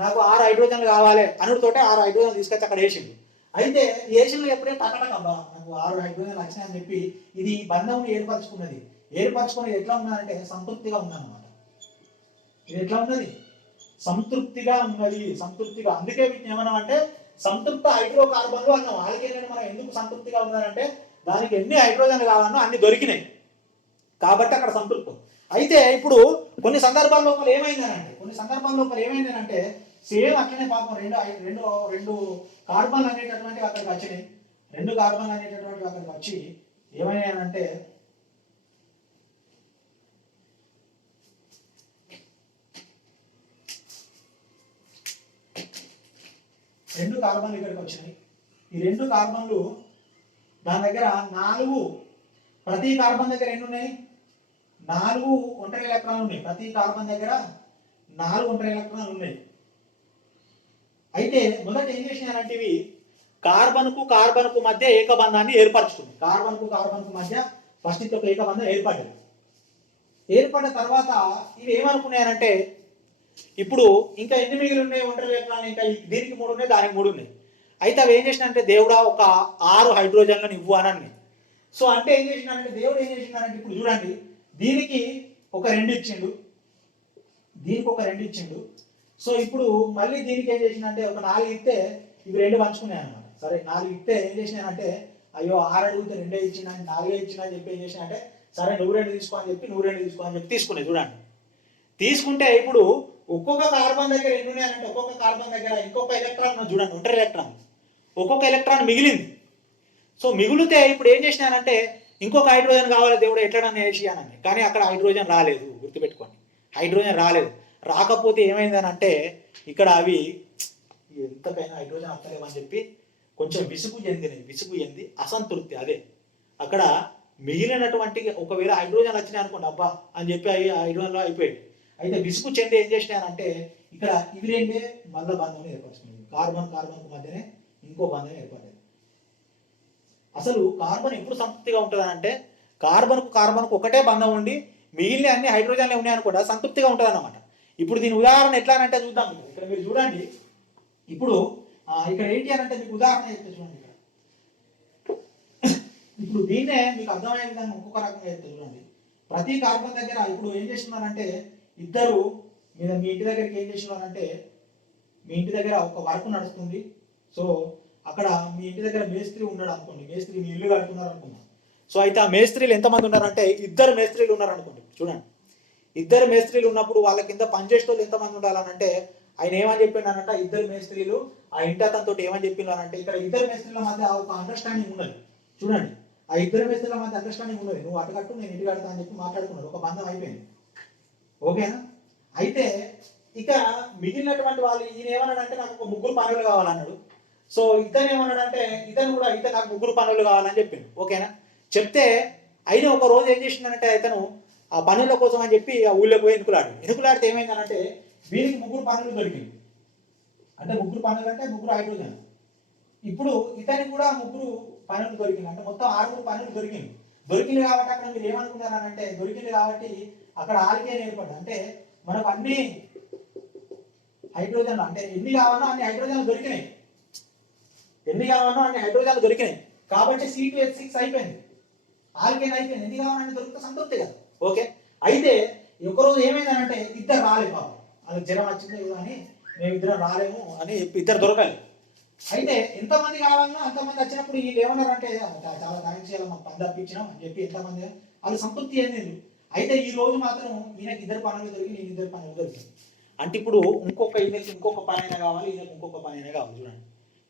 నాకు 6 హైడ్రోజన్లు కావాలి అనుడితోటే 6 హైడ్రోజన్లు తీసుకొచ్చి అక్కడ వేసింది. అయితే ఏషన్లో ఎప్పుడే టకటకబ్బా నాకు 6 హైడ్రోజన్లు వచ్చినాయని చెప్పి ఇది బంధం ఏర్పరచుకున్నది. ఏర్పరచుకునేది ఎట్లా ఉన్నదంటే సంతృప్తిగా ఉందన్నమాట. ఇది ఎట్లా ఉన్నది, సంతృప్తిగా ఉన్నది, సంతృప్తిగా. అందుకే వీటిని ఏమన్నా అంటే సంతృప్త హైడ్రోకార్బన్లు అన్నాం. ఆల్కేన్ మనం ఎందుకు సంతృప్తిగా ఉన్నదంటే దానికి ఎన్ని హైడ్రోజన్లు కావాలన్నా అన్ని దొరికినాయి కాబట్టి అక్కడ సంతృప్తం. అయితే ఇప్పుడు కొన్ని సందర్భాల లోపల ఏమైందనంటే సేమ్ అట్లనే పాపం రెండు కార్బన్లు అనేటటువంటివి అక్కడికి వచ్చినాయి. రెండు కార్బన్లు అనేటటువంటివి అక్కడికి వచ్చి ఏమైనాయంటే రెండు కార్బన్లు ఇక్కడికి వచ్చినాయి. ఈ రెండు కార్బన్లు దాని దగ్గర 4 ప్రతి కార్బన్ దగ్గర ఎన్ని ఉన్నాయి, 4 ఒంటరి ఎలక్ట్రాన్లు ఉన్నాయి. ప్రతి కార్బన్ దగ్గర 4 ఒంటరి ఎలక్ట్రాన్లు ఉన్నాయి. అయితే మొదట ఏం చేసినారంటే ఇవి కార్బన్కు కార్బన్కు మధ్య ఏకబంధాన్ని ఏర్పరచుకుంది. కార్బన్కు కార్బన్కు మధ్య ఫస్ట్ ఒక ఏకబంధం ఏర్పడ్డది. ఏర్పడిన తర్వాత ఇవి ఏమనుకున్నాయంటే ఇప్పుడు ఇంకా ఎన్ని మిగిలి ఉన్నాయి ఒంటరి ఎలక్ట్రాన్లు, ఇంకా దీనికి 3 ఉన్నాయి, దానికి 3 ఉన్నాయి. అయితే అవి ఏం చేసినంటే దేవుడా ఒక 6 హైడ్రోజన్లను ఇవ్వు అని. సో అంటే ఏం చేసినారంటే దేవుడు ఏం చేసినారంటే ఇప్పుడు చూడండి దీనికి ఒక 2 ఇచ్చిండు, దీనికి ఒక 2 ఇచ్చిండు. సో ఇప్పుడు మళ్ళీ దీనికి ఏం చేసిందంటే ఒక 4 ఇస్తే ఇవి 2 పంచుకున్నాయి అనమాట. సరే 4 ఇస్తే ఏం చేసినాయంటే అయ్యో 6 అడిగితే 2 ఇచ్చిన 4 ఇచ్చిన అని చెప్పి ఏం చేసినంటే సరే నువ్వు 2 తీసుకో అని చెప్పి తీసుకున్నాయి. చూడండి తీసుకుంటే ఇప్పుడు ఒక్కొక్క కార్బన్ దగ్గర ఎన్ని ఉన్నాయంటే ఒక్కొక్క కార్బన్ దగ్గర ఇంకొక ఎలక్ట్రాన్ చూడండి ఒంటరి ఎలక్ట్రాన్, ఒక్కొక్క ఎలక్ట్రాన్ మిగిలింది. సో మిగిలితే ఇప్పుడు ఏం చేసినానంటే ఇంకొక హైడ్రోజన్ కావాలి దేవుడు ఎట్లనన్నా వేసియానని, కానీ అక్కడ హైడ్రోజన్ రాలేదు. గుర్తుపెట్టుకోండి హైడ్రోజన్ రాలేదు. రాకపోతే ఏమైందనంటే ఇక్కడ అవి ఎంతకైనా హైడ్రోజన్ అక్కలేమని చెప్పి కొంచెం విసుగు చెంది అసంతృప్తి. అదే అక్కడ మిగిలినటువంటి ఒకవేళ హైడ్రోజన్ వచ్చినాయి అనుకోండి అబ్బా అని చెప్పి అవి హైడ్రోజన్లో అయిపోయాయి. అయితే విసుగు చెంది ఏం చేసినానంటే ఇక్కడ ఇవి రెండే మళ్ళీ బంధం ఏర్పరుచుకున్నాయి. కార్బన్ కార్బన్కు మధ్యనే ఇంకో బంధం ఏర్పడేది. అసలు కార్బన్ ఎప్పుడు సంతృప్తిగా ఉంటుంది అంటే కార్బన్కు కార్బన్కు ఒకటే బంధం ఉండి మిగిలిన అన్ని హైడ్రోజన్లే ఉన్నాయనుకోండి సంతృప్తిగా ఉంటుంది అన్నమాట. ఇప్పుడు దీని ఉదాహరణ ఎట్లా అంటే చూద్దాం. ఇక్కడ మీరు చూడండి ఇప్పుడు ఇక్కడ ఏంటి అని అంటే మీకు ఉదాహరణ చెప్తే చూడండి. ఇక్కడ ఇప్పుడు దీన్నే మీకు అర్థమయ్యే విధంగా ఇంకొక రకంగా చెప్తే చూడండి. ప్రతి కార్బన్ దగ్గర ఇప్పుడు ఏం చేస్తున్నారంటే ఇద్దరు మీ ఇంటి దగ్గరికి ఏం చేస్తున్నారంటే మీ ఇంటి దగ్గర ఒక వర్క్ నడుస్తుంది. సో అక్కడ మీ ఇంటి దగ్గర మేస్త్రి ఉన్నాడు అనుకోండి, మేస్త్రి మీ ఇల్లు కడుతున్నారు అనుకున్నాం. సో అయితే ఆ మేస్త్రీలు ఎంతమంది ఉన్నారంటే 2 మేస్త్రీలు ఉన్నారు అనుకోండి. చూడండి 2 మేస్త్రీలు ఉన్నప్పుడు వాళ్ళ కింద పనిచేసే వాళ్ళు ఎంతమంది ఉండాలనంటే ఆయన ఏమని చెప్పినారంటే 2 మేస్త్రీలు ఆ ఇంటి అతనితో ఏమని చెప్పినారంటే ఇక్కడ 2 మేస్త్రీల మధ్య ఒక అండర్స్టాండింగ్ ఉన్నది. చూడండి ఆ 2 మేస్త్రీల మధ్య అండర్స్టాండింగ్ ఉన్నది. నువ్వు అటు కట్టు నేను ఇటు కడతా అని చెప్పి మాట్లాడుకున్నారు. ఒక బంధం అయిపోయింది. ఓకేనా. అయితే ఇక మిగిలినటువంటి వాళ్ళు ఈయన ఏమన్నాడంటే నాకు ఒక 3 పనులు కావాలన్నాడు. సో ఇతను ఏమన్నాడంటే ఇతను నాకు 3 పనులు కావాలని చెప్పిండు. ఓకేనా. చెప్తే అయినా ఒక రోజు ఏం చేసిందంటే ఇతను ఆ పనుల కోసం అని చెప్పి ఆ ఊళ్ళోకి పోయి ఎనుకులాడితే ఏమైందనంటే వీరికి 3 పనులు దొరికింది. అంటే 3 పనులు అంటే 3 హైడ్రోజన్. ఇప్పుడు ఇతనికి కూడా 3 పనులు దొరికింది. అంటే మొత్తం 6 పనులు దొరికింది కాబట్టి అక్కడ మీరు ఏమనుకున్నారనంటే దొరికింది కాబట్టి అక్కడ ఆల్కేన్ ఏర్పడింది. అంటే మనకు అన్ని హైడ్రోజన్లు అంటే ఎన్ని కావాలో అన్ని హైడ్రోజన్లు దొరికినాయి. కాబట్టి C2H6 అయిపోయింది, ఆల్కేన్ అయిపోయింది. ఎన్ని కావాలని దొరికితే సంతృప్తి కదా. ఓకే. అయితే ఒకరోజు ఏమైందనంటే ఇద్దరు రాలేదు పాపం, వాళ్ళకి జ్వరం వచ్చింది కానీ మేము ఇద్దరం రాలేము అని ఇద్దరు దొరకాలి. అయితే ఎంతమంది కావాలన్నా అంతమంది వచ్చినప్పుడు వీళ్ళు ఏమన్నారంటే చాలా థ్యాంక్స్ చేయాలి మాకు పని తప్పించినాం అని చెప్పి ఎంతమంది వాళ్ళు సంతృప్తి చెందింది. అయితే ఈ రోజు మాత్రం ఈయనకి ఇద్దరు పనులు దొరికి నేను ఇద్దరు పనులు దొరికింది. అంటే ఇప్పుడు ఈయనకి ఇంకొక పని అయినా కావాలి, ఈయనకి ఇంకొక పని అయినా కావాలి. చూడండి,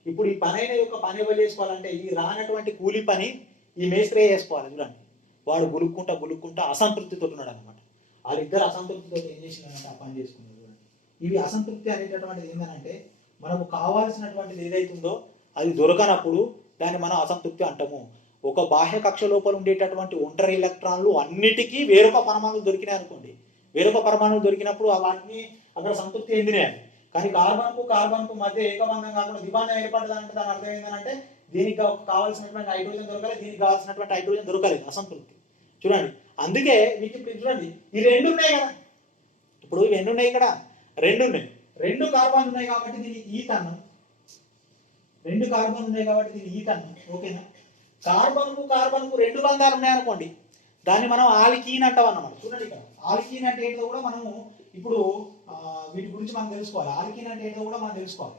ఇప్పుడు ఈ పని అయిన యొక్క పని ఎవరు చేసుకోవాలంటే ఈ రానటువంటి కూలి పని ఈ మేస్త్రే చేసుకోవాలి. చూడండి, వాడు గులుక్కుంటా అసంతృప్తితో ఉన్నాడు అనమాట. వాళ్ళిద్దరు అసంతృప్తితో ఏం చేసినారంటే ఆ పని చేసుకున్నారు. చూడండి, ఇవి అసంతృప్తి అనేటటువంటిది ఏంటంటే మనకు కావాల్సినటువంటిది ఏదైతుందో అది దొరకనప్పుడు దాన్ని మనం అసంతృప్తి అంటాము. ఒక బాహ్య కక్ష లోపల ఉండేటటువంటి ఒంటరి ఎలక్ట్రాన్లు అన్నిటికీ వేరొక పరమాణువులు దొరికినాయి అనుకోండి, వేరొక పరమాణువులు దొరికినప్పుడు వాటిని అక్కడ సంతృప్తి చెందినాయి. కానీ కార్బన్కు మధ్య ఏకబంధం కాకుండా ద్విబంధం ఏర్పడదంటే దాని అర్థం ఏంటంటే దీనికి కావాల్సినటువంటి హైడ్రోజన్ దొరకలేదు, దీనికి కావాల్సినటువంటి హైడ్రోజన్ దొరకలేదు, అసంతృప్తి. చూడండి, అందుకే మీకు ఇప్పుడు చూడండి ఈ రెండు ఉన్నాయి కదా, ఇప్పుడు ఇవి ఎన్ని ఉన్నాయి, ఇక్కడ రెండు ఉన్నాయి, రెండు కార్బన్ ఉన్నాయి కాబట్టి దీనికి ఈథాన్, రెండు కార్బన్ ఉన్నాయి కాబట్టి దీనికి ఈథాన్. ఓకేనా, కార్బన్కు రెండు బంధాలు ఉన్నాయనుకోండి దాన్ని మనం ఆల్కీన్ అంటాం అన్నమాట. చూడండి, ఇక్కడ ఆల్కీన్ అంటే ఏంటో కూడా మనము ఇప్పుడు వీటి గురించి మనం తెలుసుకోవాలి. ఆల్కీన్ అంటే ఏంటో కూడా మనం తెలుసుకోవాలి.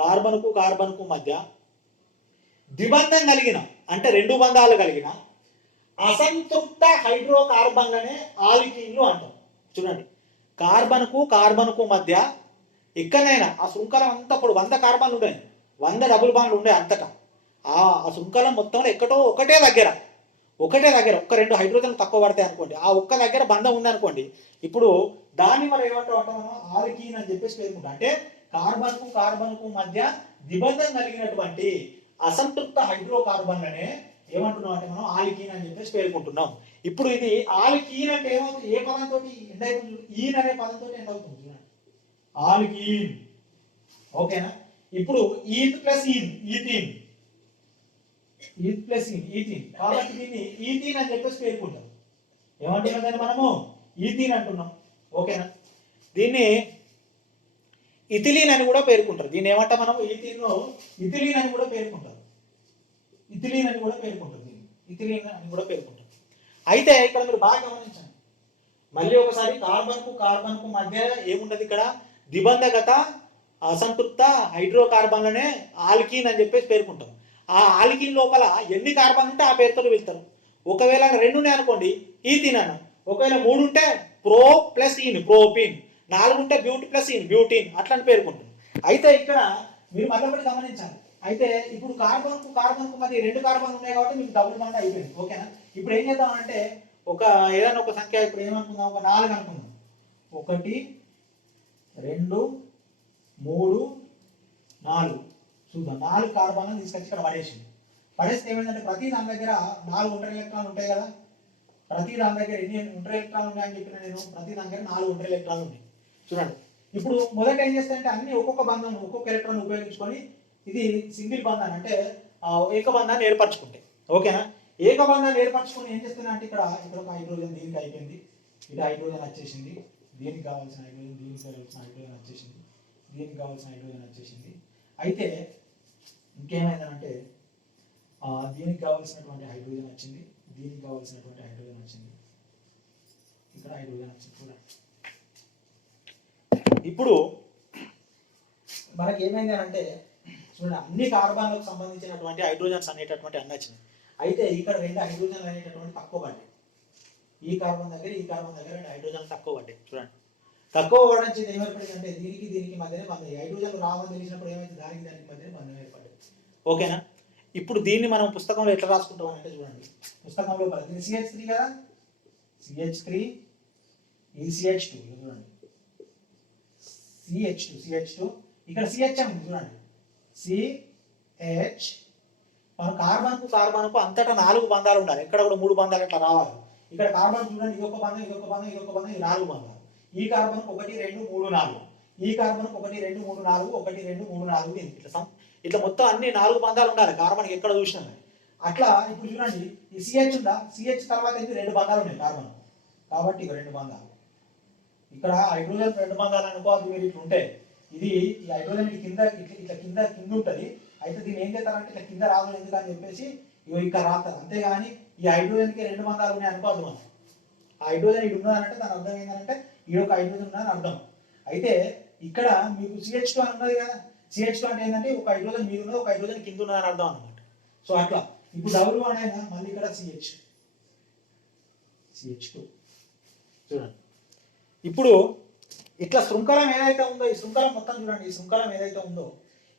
కార్బన్కు మధ్య ద్విబంధం కలిగిన అంటే రెండు బంధాలు కలిగిన అసంతృప్త హైడ్రోకార్బన్లనే ఆల్కీన్లు అంటాం. చూడండి, కార్బన్కు మధ్య ఎక్కడైనా ఆ శృంఖలం అంతా ఇప్పుడు 100 కార్బన్లు ఉన్నాయి, 100 డబుల్ బాండ్లు ఉన్నాయి అంతటా. ఆ శృంఖలం మొత్తంలో ఎక్కడో ఒకటే దగ్గర ఒక్క 2 హైడ్రోజన్లు తక్కువ పడతాయి అనుకోండి, ఆ ఒక్క దగ్గర బంధం ఉంది అనుకోండి, ఇప్పుడు దాన్ని మనం ఏమంటాం అంటే మనం ఆల్కీన్ అని చెప్పేసి పేర్కొంటాం. అంటే కార్బన్కు మధ్య ద్విబంధం కలిగినటువంటి అసంతృప్త హైడ్రోకార్బన్లనే ఏమంటున్నాం అంటే మనం ఆల్కీన్ అని చెప్పేసి పేర్కొంటున్నాం. ఇప్పుడు ఇది ఆల్కీన్ అంటే ఏమవుతుంది, ఏ పదంతో ఎండ్ అవుతుంది, ఈన్ అనే పదంతో ఎండ్ అవుతుంది. చూడండి, ఆల్కీన్. ఓకేనా, ఇప్పుడు ఈథ్ ప్లస్ ఈథీన్ కాబట్టి దీన్ని ఈథీన్ అని చెప్పేసి పేర్కొంటాం. ఏమంటున్నాం దాన్ని మనము ఈథీన్ అంటున్నాం. ఓకేనా, దీన్ని ఇథిలీన్ అని కూడా పేర్కొంటారు. దీన్ని ఏమంటాం మనం ఇథిలీన్ అని కూడా పేర్కొంటారు. అయితే ఇక్కడ మీరు బాగా గమనించండి, మళ్ళీ ఒకసారి కార్బన్కు మధ్య ఏముండదు, ఇక్కడ ద్విబంధగత అసంతృప్త హైడ్రోకార్బన్లనే ఆల్కీన్ అని చెప్పేసి పేర్కొంటాం. ఆ ఆల్కీన్ లోపల ఎన్ని కార్బన్ ఉంటే ఆ పేరుతో వెళ్తారు. ఒకవేళ 2 ఉన్నాయి అనుకోండి ఈథీన్ అన్న, ఒకవేళ 3 ఉంటే ప్రో ప్లస్ ఈన్ ప్రోపీన్, 4 ఉంటే బ్యూట్ ప్లస్ ఈన్ బ్యూటీన్, అట్లా అని పేర్కొంటాం. అయితే ఇక్కడ మీరు మళ్ళీ గమనించాలి. అయితే ఇప్పుడు కార్బన్కు మధ్య 2 కార్బన్లు ఉన్నాయి కాబట్టి మీకు డబుల్ బాండ్ అయిపోయింది. ఓకేనా, ఇప్పుడు ఏం చేద్దామంటే ఏదైనా ఒక సంఖ్య ఇప్పుడు ఏమనుకుందాం, ఒక 4 అనుకుందాం. 1 2 3 4 చూద్దాం. 4 కార్బన్లను తీసుకొచ్చి ఇక్కడ పడేస్తే ఏమైందంటే ప్రతి దాని దగ్గర 4 ఒంటరి ఎలక్ట్రాన్లు ఉంటాయి కదా. ప్రతి దాని దగ్గర ఎన్ని ఒంటరి ఎలక్ట్రాన్లు ఉన్నాయని చెప్పిన నేను, ప్రతి దాని దగ్గర 4 ఒంటరి ఎలక్ట్రాన్లు ఉన్నాయి. చూడండి, ఇప్పుడు మొదట ఏం చేస్తాయంటే అన్ని ఒక్కొక్క ఎలక్ట్రాన్ ఉపయోగించుకొని ఇది సింగిల్ బంధాన్ని అంటే ఏకబంధాన్ని ఏర్పరచుకుంటాయి. ఓకేనా, ఏకబంధాన్ని ఏర్పరచుకొని ఏం చేస్తున్నా అంటే ఇక్కడ ఒక హైడ్రోజన్ దీనికి అయిపోయింది, ఇది హైడ్రోజన్ వచ్చేసింది, దీనికి కావాల్సిన హైడ్రోజన్ వచ్చేసింది. అయితే ఇంకేమైందంటే దీనికి కావాల్సినటువంటి హైడ్రోజన్ వచ్చింది, దీనికి కావాల్సినటువంటి హైడ్రోజన్ వచ్చింది, ఇక్కడ హైడ్రోజన్ వచ్చింది. చూడండి, ఇప్పుడు మనకి ఏమైంది అంటే చూడండి అన్ని కార్బన్లకు సంబంధించినటువంటి హైడ్రోజన్స్ అనేటటువంటి అన్ని వచ్చినాయి. అయితే ఇక్కడ 2 హైడ్రోజన్లు అనేటటువంటి తక్కువ పడ్డాయి. ఈ కార్బన్ దగ్గర 2 హైడ్రోజన్లు తక్కువ పడ్డాయి. చూడండి, తక్కువ పడడం చేత ఏమైపోయింది అంటే దీనికి మధ్యనే బంధం, హైడ్రోజన్లు రావని తెలిసినప్పుడు ఏమైంది దానికి మధ్యనే బంధం ఏర్పడింది. ఓకేనా, ఇప్పుడు దీన్ని మనం పుస్తకంలో ఎట్లా రాసుకుంటాం అంటే చూడండి, పుస్తకంలో దీన్ని CH3 కదా, CH3 ECH2 చూడండి, CH2 ఇక్కడ CH ఉంది చూడండి, CH. మన కార్బన్కు అంతటా 4 బంధాలు ఉండాలి, ఎక్కడ కూడా 3 బంధాలు ఇట్లా రావాలి. ఇక్కడ కార్బన్ చూడండి, ఇదొక బంధం, ఇది 4 బంధాలు. ఈ కార్బన్కు 1 2 3 4, ఈ కార్బన్కు 1 2 3 4, 1 2 3 4 ఇట్లా మొత్తం అన్ని 4 బంధాలు ఉండాలి కార్బన్ ఎక్కడ చూసినా. అట్లా ఇప్పుడు చూడండి ఈ CH ఉందా, CH తర్వాత 2 బంధాలు ఉన్నాయి కార్బన్ కాబట్టి ఇక 2 బంధాలు. ఇక్కడ హైడ్రోజన్ 2 బంధాలు అనుకోవాలి మీరు ఇట్లా ఉంటే, ఇది ఈ హైడ్రోజన్ ఇట్లా కింద ఉంటుంది. అయితే దీన్ని ఏం చేస్తారంటే ఇట్లా కింద రాదు ఎందుకని చెప్పేసి ఇక్కడ రాస్తారు. అంతేగాని ఈ హైడ్రోజన్కి 2 బంధాలు ఉన్నాయి అనుకోవద్దు మనం. ఆ హైడ్రోజన్ ఇది ఉన్నదంటే దాని అర్థం ఏంటంటే ఈ యొక్క హైడ్రోజన్ ఉన్నదని అర్థం. అయితే ఇక్కడ మీకు CH2 అని ఉన్నది కదా, CH2 అంటే ఏంటంటే ఒక హైడ్రోజన్ మీద ఉన్నది, ఒక హైడ్రోజన్ కింద ఉన్నదని అర్థం అనమాట. సో అట్లా ఇప్పుడు డబుల్ బాండ్ అయినా మళ్ళీ ఇక్కడ CH CH2 చూడండి. ఇప్పుడు ఇట్లా శృంఖలం ఏదైతే ఉందో ఈ శృంఖలం మొత్తం చూడండి. ఈ శృంఖలం ఏదైతే ఉందో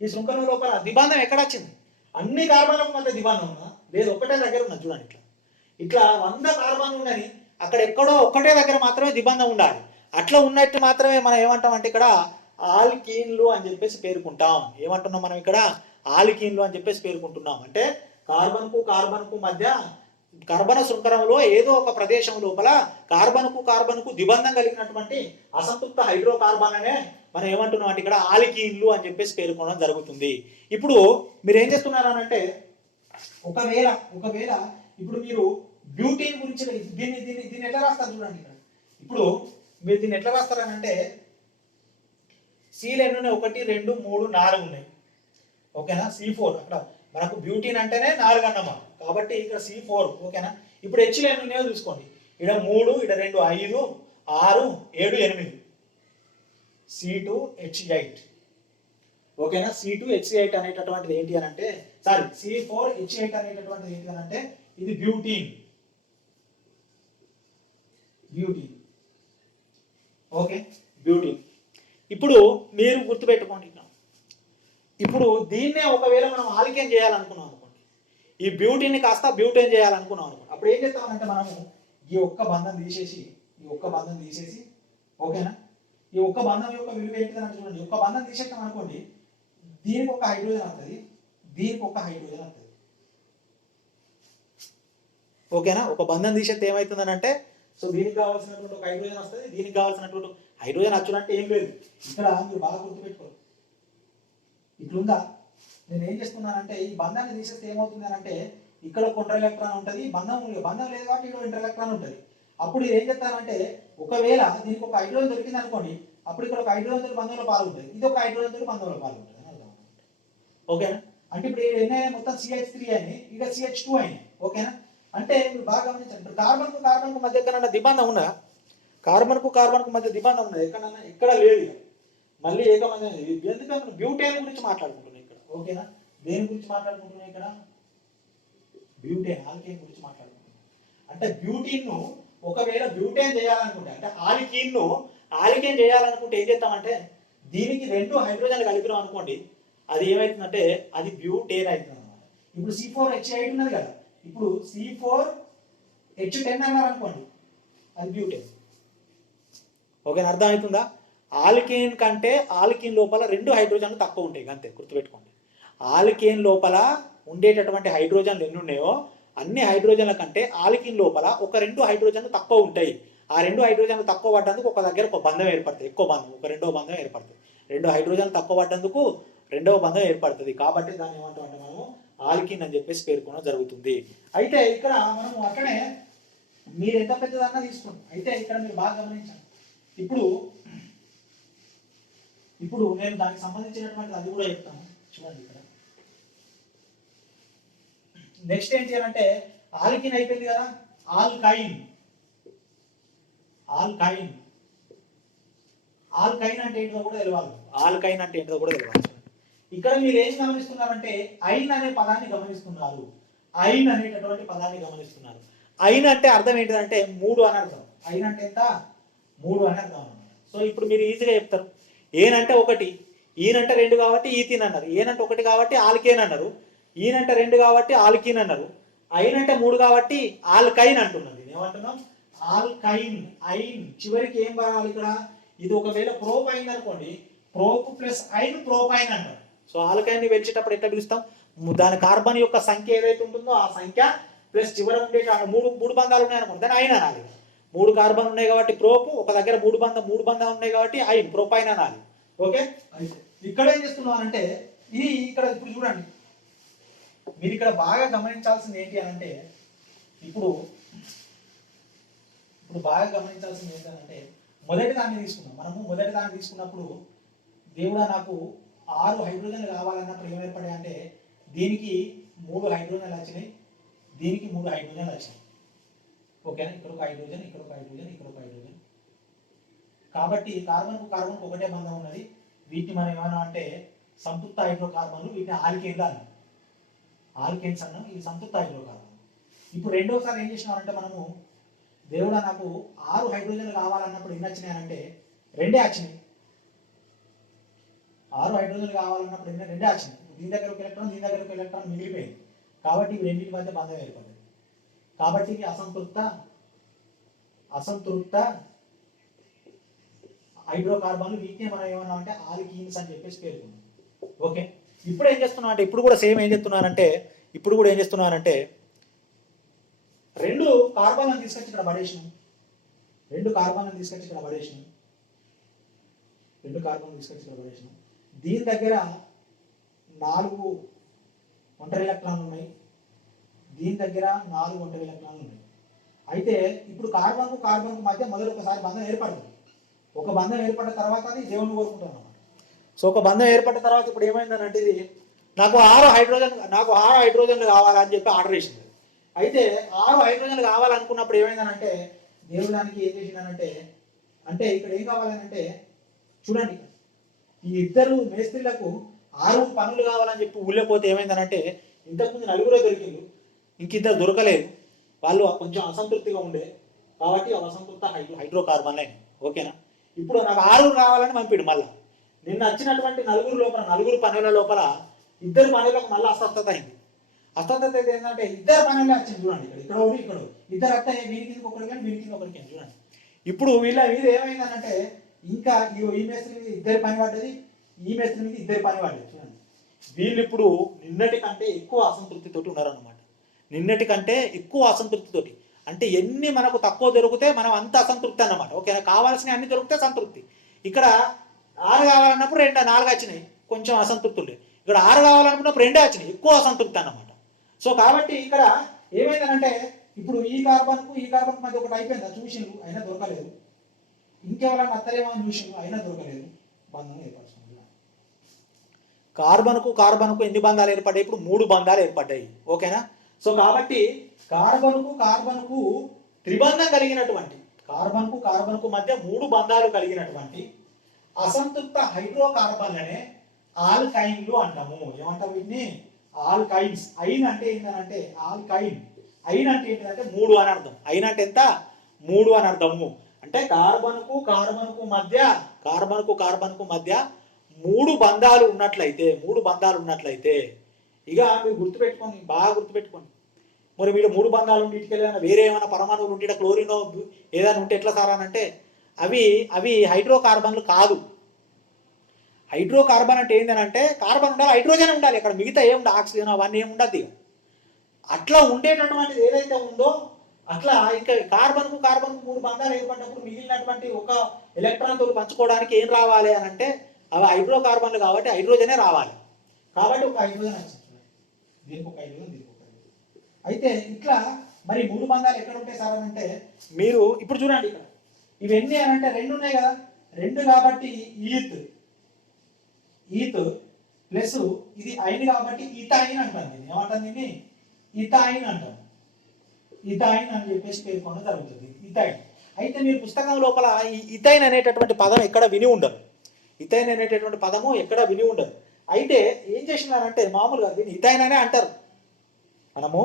ఈ శృంఖలం లోపల ద్విబంధం ఎక్కడ వచ్చింది? అన్ని కార్బన్లకు మధ్య ద్విబంధం ఉందా? లేదు, ఒకటే దగ్గర ఉన్నది చూడండి. ఇట్లా ఇట్లా 100 కార్బన్లు ఉన్నది, అక్కడ ఎక్కడో ఒకటే దగ్గర మాత్రమే ద్విబంధం ఉండాలి. అట్లా ఉన్నట్టు మాత్రమే మనం ఏమంటాం అంటే ఇక్కడ ఆల్కీన్లు అని చెప్పేసి పేర్కొంటాం. ఏమంటున్నాం మనం ఇక్కడ? ఆల్కీన్లు అని చెప్పేసి పేర్కొంటున్నాం. అంటే కార్బన్కు మధ్య కర్బన శృంఖలంలో ఏదో ఒక ప్రదేశం లోపల కార్బన్కు ద్విబంధం కలిగినటువంటి అసంతృప్త హైడ్రోకార్బన్ అనే మనం ఏమంటున్నాం అంటే ఇక్కడ ఆల్కీన్లు అని చెప్పేసి పేర్కొనడం జరుగుతుంది. ఇప్పుడు మీరు ఏం చేస్తున్నారు అంటే ఒకవేళ ఇప్పుడు మీరు బ్యూటీన్ గురించి దీన్ని ఎట్లా రాస్తారు చూడండి. ఇక్కడ ఇప్పుడు మీరు దీన్ని ఎట్లా రాస్తారనంటే సీలు ఎన్ని ఉన్నాయి? 1 2 3 4 ఉన్నాయి. ఓకేనా? C4 అక్కడ మనకు బ్యూటీన్ అంటేనే 4 అన్నమాట. కాబట్టి ఇక్కడ C4. ఓకేనా? ఇప్పుడు హెచ్లు ఎన్ని ఉన్నాయో చూసుకోండి. ఇక్కడ 3, ఇక్కడ 2 5 6 7 8 C2H8. ఓకేనా? C2H8 అనేటటువంటిది ఏంటి అని అంటే C4H8 అనేటటువంటిది ఏంటి అని అంటే ఇది బ్యూటీన్. Okay, butene. ఇప్పుడు మీరు గుర్తుపెట్టుకోండి, ఇప్పుడు దీన్నే ఒకవేళ మనం ఆల్కేన్ చేయాలనుకున్నాం అనుకోండి, ఈ బ్యూటీన్ని కాస్త బ్యూటేన్ చేయాలనుకున్నాం అనుకోండి, అప్పుడు ఏం చేస్తామంటే మనము ఈ ఒక్క బంధం తీసేసి ఓకేనా, ఈ ఒక్క బంధం యొక్క విలువ ఏంటిదని చూడండి. ఒక్క బంధం తీసేస్తాం అనుకోండి, దీనికి ఒక హైడ్రోజన్ వస్తుంది, దీనికి ఒక హైడ్రోజన్ వస్తుంది. ఓకేనా? ఒక బంధం తీసేస్తే ఏమవుతుందని అంటే సో దీనికి కావాల్సినటువంటి ఒక హైడ్రోజన్ వస్తుంది, దీనికి కావాల్సినటువంటి హైడ్రోజన్ వచ్చుడంటే ఏం లేదు. ఇక్కడ మీరు బాగా గుర్తుపెట్టుకోరు. ఇట్లుందా? నేను ఏం చేస్తున్నానంటే ఈ బంధాన్ని తీసేస్తే ఏమవుతుంది అని అంటే ఇక్కడ ఒక ఇంటర్ ఎలక్ట్రాన్ ఉంటుంది, బంధం లేదు కాబట్టి ఇక్కడ ఇంటర్ ఎలక్ట్రాన్ ఉంటుంది. అప్పుడు ఇది ఏం చెప్తానంటే ఒకవేళ దీనికి ఒక హైడ్రోజన్ దొరికింది అనుకోండి, అప్పుడు ఇక్కడ ఒక హైడ్రోజన్ బంధంలో పాల్గొంటుంది, ఇది ఒక హైడ్రోజన్ బంధంలో పాల్గొంటుంది అని అర్థం. ఓకేనా? అంటే ఇప్పుడు ఎన్ని మొత్తం CH3 అయినాయి, ఇక్కడ CH2 అయినాయి. ఓకేనా? అంటే మీరు బాగా గమనించండి. ఇప్పుడు కార్బన్కు మధ్య ఎక్కడన్నా ద్విబంధం ఉన్నదా? కార్బన్కు మధ్య ద్విబంధం ఉన్నది ఎక్కడన్నా? ఎక్కడ లేదు. మళ్ళీ ఏకమంది. ఎందుకంటే బ్యూటేన్ గురించి మాట్లాడుకుంటున్నాం ఇక్కడ. ఓకేనా? దేని గురించి మాట్లాడుకుంటున్నాం ఇక్కడ? బ్యూటేన్, ఆల్కేన్ గురించి మాట్లాడుకుంటున్నాం. అంటే బ్యూటీన్ను ఒకవేళ బ్యూటేన్ చేయాలనుకుంటే, అంటే ఆల్కేన్ చేయాలనుకుంటే ఏం చేస్తామంటే దీనికి 2 హైడ్రోజన్లు కలిపినాం అనుకోండి, అది ఏమవుతుందంటే అది బ్యూటేన్ అవుతుంది అన్నమాట. ఇప్పుడు C4H8 ఉన్నది కదా, ఇప్పుడు C4H10 అన్నారు అనుకోండి, అది బ్యూటేన్. ఓకేనా? అర్థం అవుతుందా? ఆల్కేన్ కంటే ఆల్కేన్ లోపల 2 హైడ్రోజన్లు తక్కువ ఉంటాయి, అంతే గుర్తుపెట్టుకోండి. ఆల్కేన్ లోపల ఉండేటటువంటి హైడ్రోజన్లు ఎన్ని ఉన్నాయో అన్ని హైడ్రోజన్ల కంటే ఆల్కేన్ లోపల ఒక 2 హైడ్రోజన్లు తక్కువ ఉంటాయి. ఆ 2 హైడ్రోజన్లు తక్కువ పడ్డందుకు ఒక దగ్గర ఒక బంధం ఏర్పడుతుంది, ఎక్కువ బంధం, ఒక రెండవ బంధం ఏర్పడుతుంది. 2 హైడ్రోజన్లు తక్కువ పడ్డందుకు రెండవ బంధం ఏర్పడుతుంది. కాబట్టి దాన్ని ఏమంటాం అంటే మనము ఆల్కిన్ అని చెప్పేసి పేర్కొనడం జరుగుతుంది. అయితే ఇక్కడ మనము అక్కడే మీరు ఎంత పెద్దదన్నా తీసుకున్నాం. అయితే ఇక్కడ మీరు బాగా గమనించండి. ఇప్పుడు నేను దానికి సంబంధించినటువంటి అది కూడా చెప్తాను చూడండి. ఇక్కడ నెక్స్ట్ ఏంటి అంటే ఆల్కిన్ అయిపోయింది కదా, ఆల్కైన్ అంటే ఏంటో కూడా తెలియాలి. ఇక్కడ మీరు ఏం గమనిస్తున్నారంటే ఐన్ అనే పదాన్ని గమనిస్తున్నారు. ఐన్ అనేటటువంటి పదాన్ని గమనిస్తున్నారు. ఐన్ అంటే అర్థం ఏంటిదంటే 3 అని అర్థం. ఐన్ అంటే ఎంత? 3 అని అర్థం. సో ఇప్పుడు మీరు ఈజీగా చెప్తారు. ఏనంటే 1, ఈనంటే 2 కాబట్టి ఈథిన్ అన్నారు. ఏనంటే 1 కాబట్టి ఆల్కేన్ అన్నారు. ఈనంటే 2 కాబట్టి ఆల్కిన్ అన్నారు. ఐన్ అంటే 3 కాబట్టి ఆల్కైన్ అంటున్నది. ఏమంటున్నాం? ఆల్కైన్. ఐన్ చివరికి ఏం రావాలి ఇక్కడ? ఇది ఒకవేళ ప్రోప్ అయింది అనుకోండి, ప్రోప్ ప్లస్ ఐన్ ప్రోపైన్ అంటారు. సో ఆల్కైన్ ని పెంచేటప్పుడు ఎట్లా పిలుస్తాం? దాని కార్బన్ యొక్క సంఖ్య ఏదైతే ఉంటుందో ఆ సంఖ్య ప్లస్ చివర ఉండే 3 బంధాలు ఉన్నాయి అనుకోండి, దాన్ని ఐన్ అనాలి. 3 కార్బన్ ఉన్నాయి కాబట్టి ప్రోపు, ఒక దగ్గర 3 బంధాలు ఉన్నాయి కాబట్టి ఐన్, ప్రోపైన్ అనాలి. ఓకే? ఇక్కడ ఏం చేస్తున్నాం అంటే ఇది ఇక్కడ ఇప్పుడు చూడండి, మీరు ఇక్కడ బాగా గమనించాల్సింది ఏంటి అని అంటే ఇప్పుడు బాగా గమనించాల్సింది ఏంటంటే మొదటి దాన్ని తీసుకున్నాం. మనము మొదటి దాన్ని తీసుకున్నప్పుడు దేవుడా నాకు 6 హైడ్రోజన్లు కావాలన్నప్పుడు ఏం ఏర్పడాయి అంటే దీనికి 3 హైడ్రోజన్లు వచ్చినాయి, దీనికి 3 హైడ్రోజన్లు వచ్చినాయి. ఓకేనా? ఇక్కడ ఒక హైడ్రోజన్, ఇక్కడ ఒక హైడ్రోజన్, ఇక్కడ ఒక హైడ్రోజన్. కాబట్టి కార్బన్కు ఒకటే బంధం ఉన్నది. వీటిని మనం ఏమన్నా అంటే సంతృప్త హైడ్రోకార్బన్లు, వీటిని ఆల్కేన్లు అన్నాం. ఆల్కేన్స్ అన్నాం, ఇది సంతృప్త హైడ్రోకార్బన్. ఇప్పుడు రెండోసారి ఏం చేసినామంటే మనము దేవుడా నాకు 6 హైడ్రోజన్లు కావాలన్నప్పుడు ఎన్ని వచ్చినాయనంటే రెండే వచ్చినాయి. 6 హైడ్రోజన్లు కావాలన్నప్పుడు రెండే వచ్చినాయి. దీని దగ్గర ఒక ఎలక్ట్రాన్, దీని దగ్గర ఒక ఎలక్ట్రాన్ మిగిలిపోయింది. కాబట్టి ఇవి రెండింటి మధ్య బంధం ఏర్పడింది. కాబట్టి ఇవి అసంతృప్త హైడ్రోకార్బన్లు. వీటిని మనం ఏమన్నా అంటే ఆల్కీన్స్ అని చెప్పేసి పేర్కొన్నాం. ఓకే, ఇప్పుడు ఏం చేస్తున్నా అంటే ఇప్పుడు కూడా సేమ్ ఏం చేస్తున్నానంటే రెండు కార్బన్లను తీసుకొచ్చి ఇక్కడ పడేసినాం. దీని దగ్గర 4 ఒంటరి ఎలక్ట్రాన్లు ఉన్నాయి, దీని దగ్గర 4 ఒంటరి ఎలక్ట్రాన్లు ఉన్నాయి. అయితే ఇప్పుడు కార్బన్కు మధ్య మొదలు ఒకసారి బంధం ఏర్పడుతుంది. ఒక బంధం ఏర్పడిన తర్వాత అది దేవుని కోరుకుంటాను అన్నమాట. సో ఒక బంధం ఏర్పడిన తర్వాత ఇప్పుడు ఏమైందనంటే ఇది నాకు 6 హైడ్రోజన్లు కావాలని చెప్పి ఆర్డర్ చేసింది. అయితే 6 హైడ్రోజన్లు కావాలనుకున్నప్పుడు ఏమైందనంటే దేవుడు దానికి ఏం చేసిందనంటే అంటే ఇక్కడ ఏం కావాలనంటే చూడండి, ఈ ఇద్దరు మేస్త్రీలకు 6 పనులు కావాలని చెప్పి ఊళ్ళోపోతే ఏమైందనంటే ఇంతకుముందు 4 దొరికింది, ఇంకిద్దరు దొరకలేదు. వాళ్ళు కొంచెం అసంతృప్తిగా ఉండే కాబట్టి అసంతృప్త హైడ్రోకార్బన్లే. ఓకేనా, ఇప్పుడు నాకు 6 కావాలని పంపిడు. మళ్ళీ నిన్న వచ్చినటువంటి 4 పనుల లోపల 2 పనులకు మళ్ళీ అస్వస్థత అయింది. అస్వస్థత అయితే ఏంటంటే 2 పనులే వచ్చింది. చూడండి, ఇక్కడ ఇద్దరు అత్త వీరి కింద ఒకటి కానీ వీరి కింద ఒకరికి చూడండి. ఇప్పుడు వీళ్ళ మీద ఏమైందనంటే ఇంకా ఈ మేస్త్రి మీద 2 పని పడ్డది, ఈ మేస్త్రి మీద 2 పని పడ్డది. చూడండి, వీళ్ళు ఇప్పుడు నిన్నటి కంటే ఎక్కువ అసంతృప్తితోటి ఉన్నారన్నమాట. అంటే ఎన్ని మనకు తక్కువ దొరికితే మనం అంత అసంతృప్తి అన్నమాట. ఓకేనా, కావాల్సిన అన్ని దొరికితే సంతృప్తి. ఇక్కడ 6 కావాలన్నప్పుడు 4 వచ్చినాయి, కొంచెం అసంతృప్తి ఉండే. ఇక్కడ 6 కావాలనుకున్నప్పుడు 2 వచ్చినాయి, ఎక్కువ అసంతృప్తి అన్నమాట. సో కాబట్టి ఇక్కడ ఏమైందనంటే ఇప్పుడు ఈ కార్బన్కు మధ్య ఒకటి అయిపోయిందా చూసిండ్రు, అయినా దొరకలేదు. ఇంకెవరైనా అత్తరేమో అని చూసిండ్రు, అయినా దొరకలేదు. బంధం ఏర్పరచుకుంది. కార్బన్కు ఎన్ని బంధాలు ఏర్పడ్డాయి? ఇప్పుడు 3 బంధాలు ఏర్పడ్డాయి. ఓకేనా, సో కాబట్టి కార్బన్కు త్రిబంధం కలిగినటువంటి కార్బన్కు మధ్య 3 బంధాలు కలిగినటువంటి అసంతృప్త హైడ్రోకార్బన్లనే ఆల్కైన్లు అంటాము. ఏమంటాం వీటిని? ఆల్కైన్స్. ఐన్ అంటే ఏంటంటే ఐన్ అంటే ఏంటంటే 3 అని అర్థం. ఐన్ అంటే ఎంత? 3 అని అర్థము. అంటే కార్బన్కు మధ్య 3 బంధాలు ఉన్నట్లయితే ఇక మీరు బాగా గుర్తుపెట్టుకోండి. మరి వీళ్ళు 3 బంధాలు ఉండి ఇటుకెళ్ళినా వేరే ఏమైనా పరమాణువులు ఉంటే క్లోరినో ఏదైనా ఉంటే ఎట్లా సార్ అని అంటే అవి హైడ్రోకార్బన్లు కాదు. హైడ్రోకార్బన్ అంటే ఏంటంటే కార్బన్ ఉండాలి, హైడ్రోజన్ ఉండాలి. ఇక్కడ మిగతా ఏముండదు, ఆక్సిజన్ అవన్నీ ఏముండదు. అట్లా ఉండేటటువంటిది ఏదైతే ఉందో అట్లా ఇంకా కార్బన్కు 3 బంధాలు ఏర్పడినప్పుడు మిగిలినటువంటి ఒక ఎలక్ట్రాన్ తోటి పంచుకోవడానికి ఏం రావాలి అని అంటే అవి హైడ్రోకార్బన్లు కాబట్టి హైడ్రోజనే రావాలి. కాబట్టి ఒక హైడ్రోజన్ వచ్చింది, దీనికి ఒక హైడ్రోజన్, దీనికి ఒక హైడ్రోజన్. అయితే ఇట్లా మరి 3 బంధాలు ఎక్కడ ఉంటాయి సార్ అని అంటే మీరు ఇప్పుడు చూడండి, ఇక్కడ ఇవన్నీ అని అంటే 2 ఉన్నాయి కదా, 2 కాబట్టి ఈత్ ప్లస్ ఇది ఐన్ కాబట్టి ఇథైన్ అంటాం. దీన్ని ఏమంటాం? దీన్ని ఇథైన్ అంటాం. ఇథైన్ అని చెప్పేసి పేర్కొనడం జరుగుతుంది, ఇథైన్. అయితే మీరు పుస్తకం లోపల ఈ ఇథైన్ అనేటటువంటి పదం ఎక్కడ విని ఉండరు. అయితే ఏం చేసినారంటే మామూలుగా దీన్ని ఇథైన్ అనే అంటారు. మనము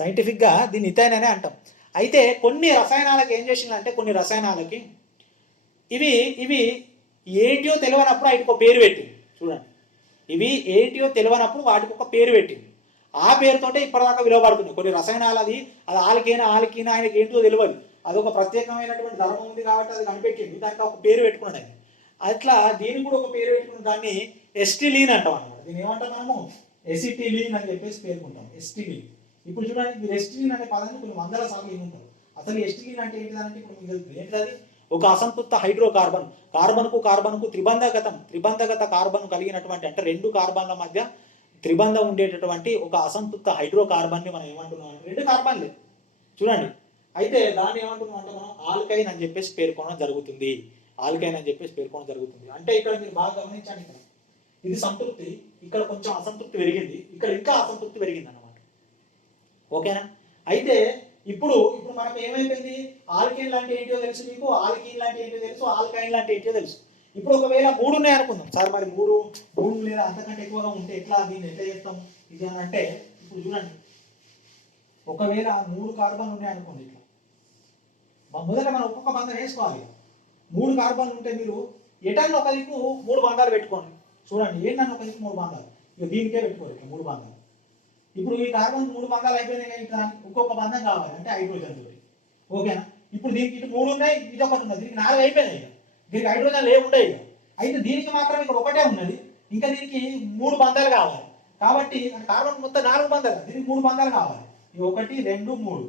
సైంటిఫిక్గా దీన్ని ఇథైన్ అనే అంటాం. అయితే కొన్ని రసాయనాలకు ఏం చేసిందంటే ఇవి ఏంటియో తెలియనప్పుడు వాటికి ఒక పేరు పెట్టింది. చూడండి, ఇవి ఏంటియో తెలియనప్పుడు వాటికి ఒక పేరు పెట్టింది. ఆ పేరుతోటే ఇప్పటిదాకా విలువబడుతున్నాయి. కొన్ని రసాయనాలు అది ఆల్కీనా ఆయనకి ఏంటో తెలియదు, అదొక ప్రత్యేకమైనటువంటి ధర్మం ఉంది కాబట్టి అది కనిపెట్టింది, దానికి ఒక పేరు పెట్టుకున్నాడు ఆయన. అట్లా దీనికి కూడా ఒక పేరు పెట్టుకున్న దాన్ని ఎస్టిలీన్ అంటాం అన్నమాట. దీన్ని ఏమంటాం మనము? ఎసిటిలీన్ అని చెప్పేసి పేర్కొంటాం, ఎస్టిలీన్. ఇప్పుడు చూడండి, మీరు ఎస్టిలీన్ అనే పదాన్ని కొన్ని 100 సార్లు వినుంటారు. అసలు ఎస్టిలీన్ అంటే ఏంటిదంటే ఇప్పుడు మీకు ఏంటది? ఒక అసంతృప్త కార్బన్కు త్రిబంధగత కార్బన్ కలిగినటువంటి అంటే 2 కార్బన్ల మధ్య త్రిబంధం ఉండేటటువంటి ఒక అసంతృప్త హైడ్రోకార్బన్ని మనం ఏమంటున్నాం అంటే 2 కార్బన్లే. చూడండి, అయితే దాన్ని ఏమంటున్నాం అంటే మనం ఆల్కైన్ అని చెప్పేసి పేర్కొనడం జరుగుతుంది. అంటే ఇక్కడ మీరు బాగా గమనించండి, ఇక్కడ ఇది సంతృప్తి, ఇక్కడ కొంచెం అసంతృప్తి పెరిగింది, ఇక్కడ ఇంకా అసంతృప్తి పెరిగింది అన్నమాట. ఓకేనా? అయితే ఇప్పుడు మనకు ఏమైపోయింది? ఆల్కైన్ లాంటి ఏంటో తెలుసు మీకు, ఆల్కైన్ లాంటి ఏంటో తెలుసు. ఇప్పుడు ఒకవేళ 3 ఉన్నాయి అనుకుందాం సార్, మరి 3 లేదా అంతకంటే ఎక్కువగా ఉంటే దీన్ని ఎట్లా చేస్తాం ఇది అని అంటే ఇప్పుడు చూడండి, ఒకవేళ 3 కార్బన్ ఉన్నాయి అనుకోండి, ఇట్లా మొదట మనం ఒక్కొక్క బంధం వేసుకోవాలి. 3 కార్బన్లు ఉంటే మీరు ఎటన్నా ఒక దిక్కు 3 బంధాలు పెట్టుకోండి. చూడండి ఏంటన్నా ఒక దిక్కు 3 బంధాలు, ఇక దీనికే పెట్టుకోవాలి ఇట్లా 3 బంధాలు. ఇప్పుడు ఈ కార్బన్ 3 బంధాలు అయిపోయినాయి కానీ ఇట్లా ఇంకొక బంధం కావాలి అంటే హైడ్రోజన్ తోటి. ఓకేనా? ఇప్పుడు దీనికి ఇటు 3 ఉన్నాయి, ఇది ఒకటి ఉన్నది, దీనికి 4 అయిపోయినాయి. ఇక దీనికి హైడ్రోజన్ లేవుంటాయి. ఇక అయితే దీనికి మాత్రం ఇక్కడ ఒకటే ఉన్నది, ఇంకా దీనికి 3 బంధాలు కావాలి. కాబట్టి కార్బన్ మొత్తం 4 బంధాలు, దీనికి 3 బంధాలు కావాలి. ఇది 1 2 3.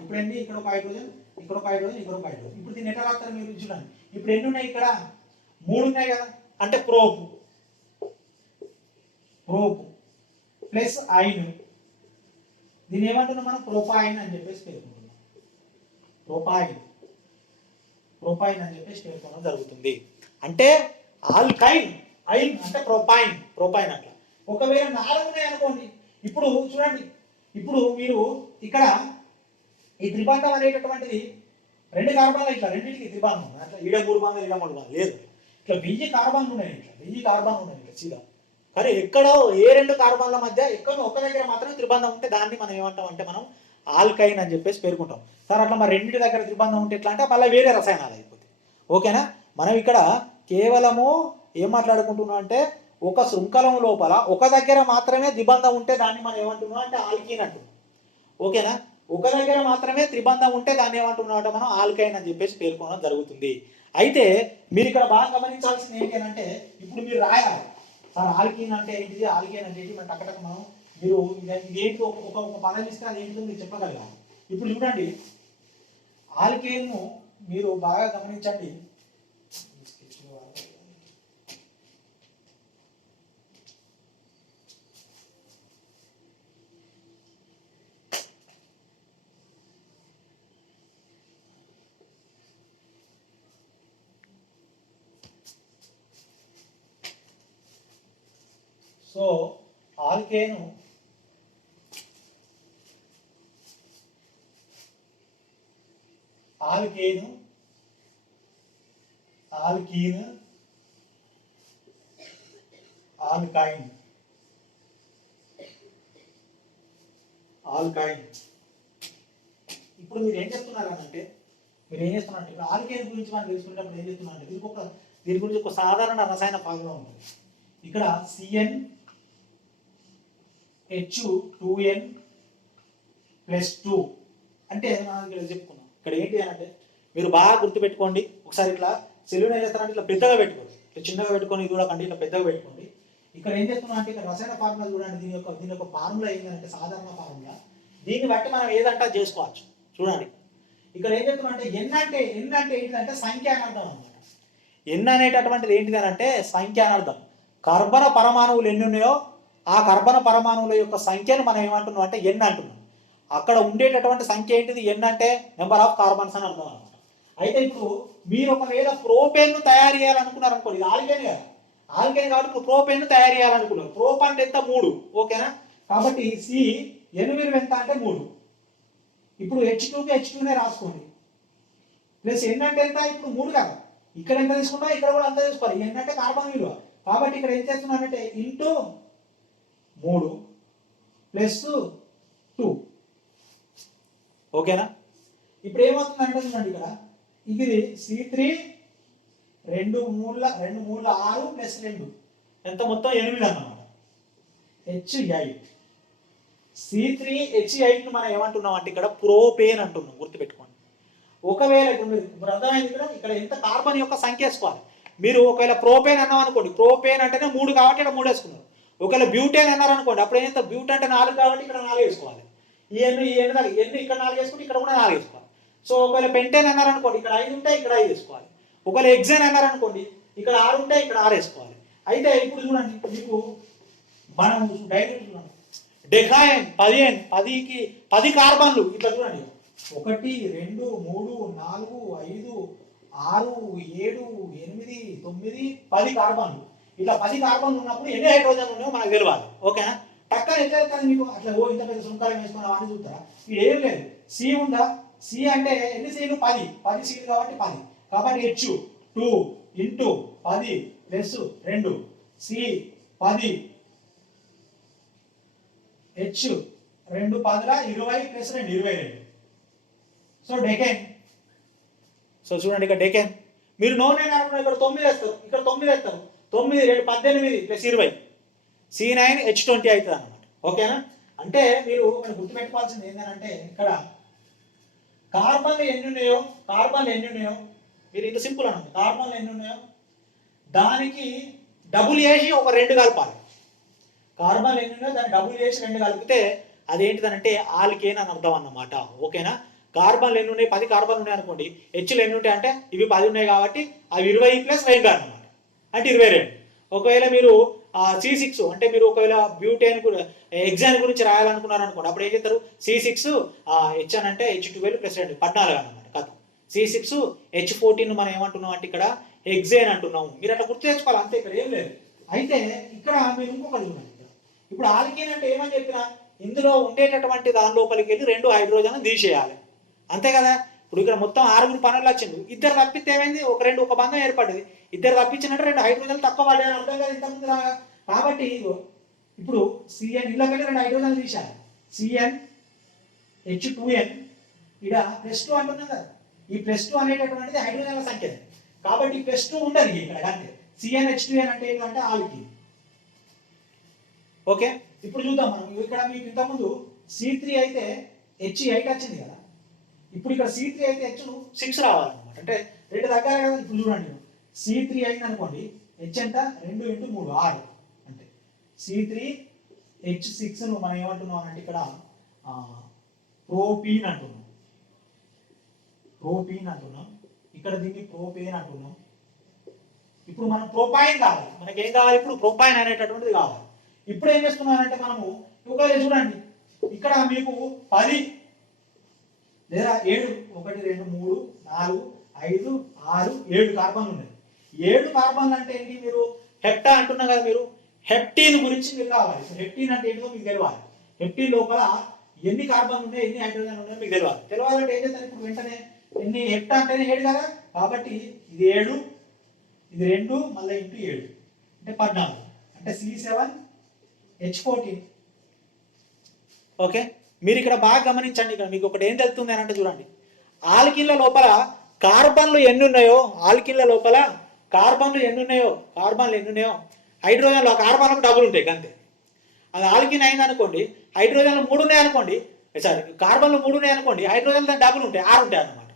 ఇప్పుడు ఎన్ని? ఇక్కడ ఒక హైడ్రోజన్, ఇక్కడ ఒక హైడ్రోజన్, ఇక్కడ ఒక హైడ్రోజన్. ఇప్పుడు దీన్ని ఎట్లా రాస్తారు మీరు చూడండి. ఇప్పుడు ఎన్ని ఉన్నాయి? ఇక్కడ 3 ఉన్నాయి కదా, అంటే ప్రోప్ ప్లస్ ఐన్. దీన్ని ఏమంటున్నాం మనం? ప్రొపైన్ అని చెప్పేసి పేర్కొంటున్నాం. ప్రొపైన్ అని చెప్పేసి పేర్కొనడం జరుగుతుంది. అంటే ఆల్కైన్, ఐన్ అంటే ప్రొపైన్ అట్లా. ఒకవేళ 4 ఉన్నాయి అనుకోండి, ఇప్పుడు చూడండి, ఇప్పుడు మీరు ఇక్కడ ఈ త్రిబంధం అనేటటువంటిది 2 కార్బన్లు ఇట్లా రెండింటికి త్రిబంధం అట్లా ఈడ 3 బంధాలు ఈడ 3 బంధాలు లేదు, ఇట్లా 1000 కార్బన్లు ఉన్నాయి, ఇట్లా 1000 కార్బన్లు ఉన్నాయి ఇట్లా సీదా. కానీ ఎక్కడో ఏ 2 కార్బన్ల మధ్య ఎక్కడో ఒక దగ్గర మాత్రమే త్రిబంధం ఉంటే దాన్ని మనం ఏమంటాం అంటే మనం ఆల్కైన్ అని చెప్పేసి పేర్కొంటాం. సార్ అట్లా మరి రెండింటి దగ్గర త్రిబంధం ఉంటే ఎట్లా అంటే మళ్ళీ వేరే రసాయనాలు అయిపోతాయి. ఓకేనా? మనం ఇక్కడ కేవలము ఏం మాట్లాడుకుంటున్నాం అంటే ఒక శృంఖలం లోపల ఒక దగ్గర మాత్రమే ద్విబంధం ఉంటే దాన్ని మనం ఏమంటున్నాం అంటే ఆల్కీన్ అంటున్నాం. ఓకేనా? ఒక దగ్గర మాత్రమే త్రిబంధం ఉంటే దాన్ని ఏమంటున్నాం అంటే మనం ఆల్కైన్ అని చెప్పేసి పేర్కొనడం జరుగుతుంది. అయితే మీరు ఇక్కడ బాగా గమనించాల్సింది ఏంటి అని అంటే ఇప్పుడు మీరు రాయాలి సార్ ఆల్కీన్ అంటే ఏంటిది, ఆల్కైన్ అంటే ఏంటి, మన టక్కటక్క మనం మీరు ఇదేంటి ఒక పదం ఇస్తే అది ఏంటిదో మీరు చెప్పగలగాలి. ఇప్పుడు చూడండి ఆల్కైన్ మీరు బాగా గమనించండి. సో ఆల్కేన్ ఆల్కీన్ ఇప్పుడు మీరు ఏం చెప్తున్నారంటే ఇప్పుడు ఆల్కేన్ గురించి మనం తెలుసుకునేటప్పుడు ఏం చెప్తున్నారంటే దీని గురించి ఒక సాధారణ రసాయన ఫార్ములా ఉంటుంది. ఇక్కడ CnH2n+2 అంటే మనం ఇక్కడ చెప్పుకున్నాం. ఇక్కడ ఏంటి అని అంటే మీరు బాగా గుర్తుపెట్టుకోండి. ఒకసారి ఇట్లా సెలవుని ఏం చేస్తారంటే ఇట్లా పెద్దగా పెట్టుకోండి, ఇట్లా చిన్నగా పెట్టుకొని చూడకండి, ఇట్లా పెద్దగా పెట్టుకోండి. ఇక్కడ ఏం చేస్తున్నా అంటే ఇక్కడ రసాయన ఫార్ములా చూడండి. దీని యొక్క ఫార్ములా ఏంటంటే సాధారణ ఫార్ములా. దీన్ని బట్టి మనం ఏదంటా చేసుకోవచ్చు. చూడండి ఇక్కడ ఏం చెప్తున్నా అంటే ఎన్ అంటే ఏంటంటే సంఖ్య అని అర్థం అనమాట. ఎన్ అనేటటువంటిది ఏంటిది అని అంటే సంఖ్య అని అర్థం. కర్బన పరమాణువులు ఎన్ని ఉన్నాయో ఆ కర్బన పరమాణువుల యొక్క సంఖ్యను మనం ఏమంటున్నాం అంటే ఎన్ అంటున్నాం. అక్కడ ఉండేటటువంటి సంఖ్య ఏంటిది? ఎన్ అంటే నెంబర్ ఆఫ్ కార్బన్స్ అని అర్థం అనమాట. అయితే ఇప్పుడు మీరు ఒకవేళ ప్రోపేన్ను తయారు చేయాలనుకున్నారు అనుకోండి, ఇది ఆల్కేన్ కదా, ఆల్కేన్ కాబట్టి ఇప్పుడు ప్రోపేన్ను తయారు చేయాలనుకున్నారు. ప్రోప్ అంటే ఎంత? 3. ఓకేనా? కాబట్టి సి ఎన్ విలువ ఎంత అంటే 3. ఇప్పుడు H2కి H2నే రాసుకోండి. ప్లస్ ఎన్ అంటే ఎంత? ఇప్పుడు 3 కదా, ఇక్కడ ఎంత తీసుకుంటా ఇక్కడ కూడా అంత తీసుకోవాలి. ఎన్ అంటే కార్బన్ విలువ కాబట్టి ఇక్కడ ఏం చేస్తున్నానంటే ఇంటూ 3 ప్లస్ 2. ఓకేనా? ఇప్పుడు ఏమవుతుందంటే చూడండి ఇక్కడ ఇది C3 2 3 6 ప్లస్ 2 ఎంత మొత్తం 8 అన్నమాట. H8 C3H8 ను మనం ఏమంటున్నాం అంటే ఇక్కడ ప్రోపేన్ అంటున్నాం. గుర్తుపెట్టుకోండి. ఒకవేళ ఇప్పుడు అర్థమైంది ఇక్కడ ఎంత కార్బన్ యొక్క సంఖ్య వేసుకోవాలి. మీరు ఒకవేళ ప్రోపేన్ అన్నాం అనుకోండి, ప్రోపేన్ అంటేనే 3 కాబట్టి ఇక్కడ 3 వేసుకున్నారు. ఒకవేళ బ్యూటేన్ అన్నారు అనుకోండి, అప్పుడు ఏం చేస్తారు? బ్యూట్ అంటే 4 కాబట్టి ఇక్కడ 4 వేసుకోవాలి. ఈ ఎన్ని ఇక్కడ 4 వేసుకుంటే ఇక్కడ కూడా 4 వేసుకోవాలి. సో ఒకవేళ పెంటేన్ అన్నారు అనుకోండి, ఇక్కడ 5 ఉంటే ఇక్కడ 5 వేసుకోవాలి. ఒకవేళ ఎగ్జైన్ అన్నారు అనుకోండి, ఇక్కడ 6 ఉంటే ఇక్కడ 6 వేసుకోవాలి. అయితే ఇప్పుడు చూడండి మీకు మనం డైరెక్ట్ చూడండి డెకాయన్ 10కి 10 కార్బన్లు ఇట్లా చూడండి 1 2 3 4 5 6 7 8 9 10 కార్బన్లు. ఇట్లా 10 కార్బన్లు ఉన్నప్పుడు ఎన్ని హైడ్రోజన్ ఉన్నాయో మనకు తెలియాలి. ఓకేనా? టక్కన ఎట్లా వెళ్తాను మీకు అట్లా ఇంత పెద్ద శృంఖలం వేసుకుని అవన్నీ చూస్తారా? ఇది ఏం లేదు. సి ఉందా? సి అంటే ఎన్ని సీలు? 10 సీలు కాబట్టి 10 కాబట్టి H2 into 10 plus 2 C 10 H 2 10 20 plus 2 22. So decane so చూడండి ఇక్కడ డెకెన్. మీరు నో నైన్ అనుకున్న ఇక్కడ 9 వేస్తారు, ఇక్కడ 9 వేస్తారు. 9 2 18 ప్లస్ 20 C9H20 అవుతుంది అన్నమాట. ఓకేనా? అంటే మీరు ఇక్కడ గుర్తుపెట్టుకోవాల్సింది ఏంటంటే ఇక్కడ కార్బన్లు ఎన్ని ఉన్నాయో మీరు ఇంత సింపుల్ అన్నమాట. కార్బన్లు ఎన్ని ఉన్నాయో దానికి డబుల్ చేసి ఒక 2 కలపాలి. కార్బన్లు ఎన్ని ఉన్నాయో దాన్ని డబుల్ చేసి 2 కలిపితే అదేంటిదనంటే ఆల్కేన్ అని అర్థం అన్నమాట. ఓకేనా? కార్బన్లు ఎన్ని ఉన్నాయి? 10 కార్బన్లు ఉన్నాయి అనుకోండి. హెచ్లు ఎన్ని ఉంటాయి అంటే ఇవి 10 ఉన్నాయి కాబట్టి అవి 20 ప్లస్ 2 అన్నమాట, అంటే 22. ఒకవేళ మీరు C6 అంటే మీరు ఒకవేళ బ్యూటేన్ ఎగ్జామ్ గురించి రాయాలనుకున్నారు అనుకోండి, అప్పుడు ఏం చేస్తారు? C6 హెచ్ అని అంటే H12 ప్లస్ 2 14 అన్నమాట. కథ C6 H14 మనం ఏమంటున్నాం అంటే ఇక్కడ హెక్సేన్ అంటున్నాము. మీరు అట్లా గుర్తు తెచ్చుకోవాలి అంతే, ఇక్కడ ఏం లేదు. అయితే ఇక్కడ మీరు ఇంకొకటి చూడండి. ఇప్పుడు ఆల్కేన్ అంటే ఏమని చెప్పినా ఇందులో ఉండేటటువంటి దాని లోపలికి వెళ్ళి 2 హైడ్రోజన్లు తీసేయాలి, అంతే కదా? ఇప్పుడు ఇక్కడ మొత్తం 6 పనులు వచ్చింది. ఇద్దరు తప్పితే ఏమైంది? ఒక బంధం ఏర్పడింది. ఇద్దరు తప్పించినట్టు 2 హైడ్రోజన్లు తక్కువ పడ్డాయి, అర్థం కదా ఇంతకుముందు లాగా. కాబట్టి ఇప్పుడు Cn ఇళ్ళకెళ్ళి 2 హైడ్రోజన్లు తీశారు. CnH2n ఇక్కడ +2 అంటున్నాం కదా. ఈ +2 అనేటటువంటిది హైడ్రోజన్ల సంఖ్య. కాబట్టి +2 ఉండదు ఇక్కడ అంతే. CnH2n అంటే ఏంటంటే ఆల్కీన్. ఓకే, ఇప్పుడు చూద్దాం మనం. ఇక్కడ మీకు ఇంతకుముందు C3 అయితే H8 వచ్చింది కదా. ఇప్పుడు ఇక్కడ C3 అయితే H6 రావాలన్నమాట. అంటే 2 దగ్గర కదా. ఇప్పుడు చూడండి, C3 అయింది అనుకోండి, H ఎంత? 2 × 3 6. అంటే C3H6 మనం ఏమంటున్నాం అంటే ఇక్కడ ప్రోపీన్ అంటున్నాం. ఇక్కడ దీన్ని ప్రోపేన్ అంటున్నాం. ఇప్పుడు మనం ప్రోపైన్ కావాలి. మనకి ఏం కావాలి? ఇప్పుడు ప్రోపైన్ అనేటటువంటిది కావాలి. ఇప్పుడు ఏం చేస్తున్నారంటే మనము ఒకవేళ చూడండి, ఇక్కడ మీకు 10 లేదా 7 1 2 3 4 5 6 7 కార్బన్లు ఉన్నాయి. 7 కార్బన్లు అంటే ఏంటి? మీరు హెప్టా అంటున్నారు కదా. మీరు హెప్టీన్ గురించి మీకు కావాలి. హెప్టీన్ అంటే ఏంటో మీకు తెలియాలి. హెప్టీన్ లోపల ఎన్ని కార్బన్లు ఉన్నాయి, ఎన్ని హైడ్రోజన్లు ఉన్నాయో మీకు తెలియాలంటే ఏం చేస్తారు? ఇప్పుడు వెంటనే ఎన్ని హెప్టా అంటేనే 7 కదా. కాబట్టి ఇది 7, ఇది 2 మళ్ళీ ఇంటూ 7 అంటే 14, అంటే C7H14. ఓకే, మీరు ఇక్కడ బాగా గమనించండి. ఇక్కడ మీకు ఒకటి ఏం తెలుస్తుంది అని అంటే చూడండి, ఆల్కిన్ల లోపల కార్బన్లు ఎన్ని ఉన్నాయో హైడ్రోజన్లు ఆ కార్బన్లకు డబుల్ ఉంటాయి అంతే. అది ఆల్కిన్ అయింది అనుకోండి, హైడ్రోజన్లు 3 ఉన్నాయి అనుకోండి, కార్బన్లు 3 ఉన్నాయి అనుకోండి, హైడ్రోజన్లు దాని డబుల్ ఉంటాయి, 6 ఉంటాయి అన్నమాట.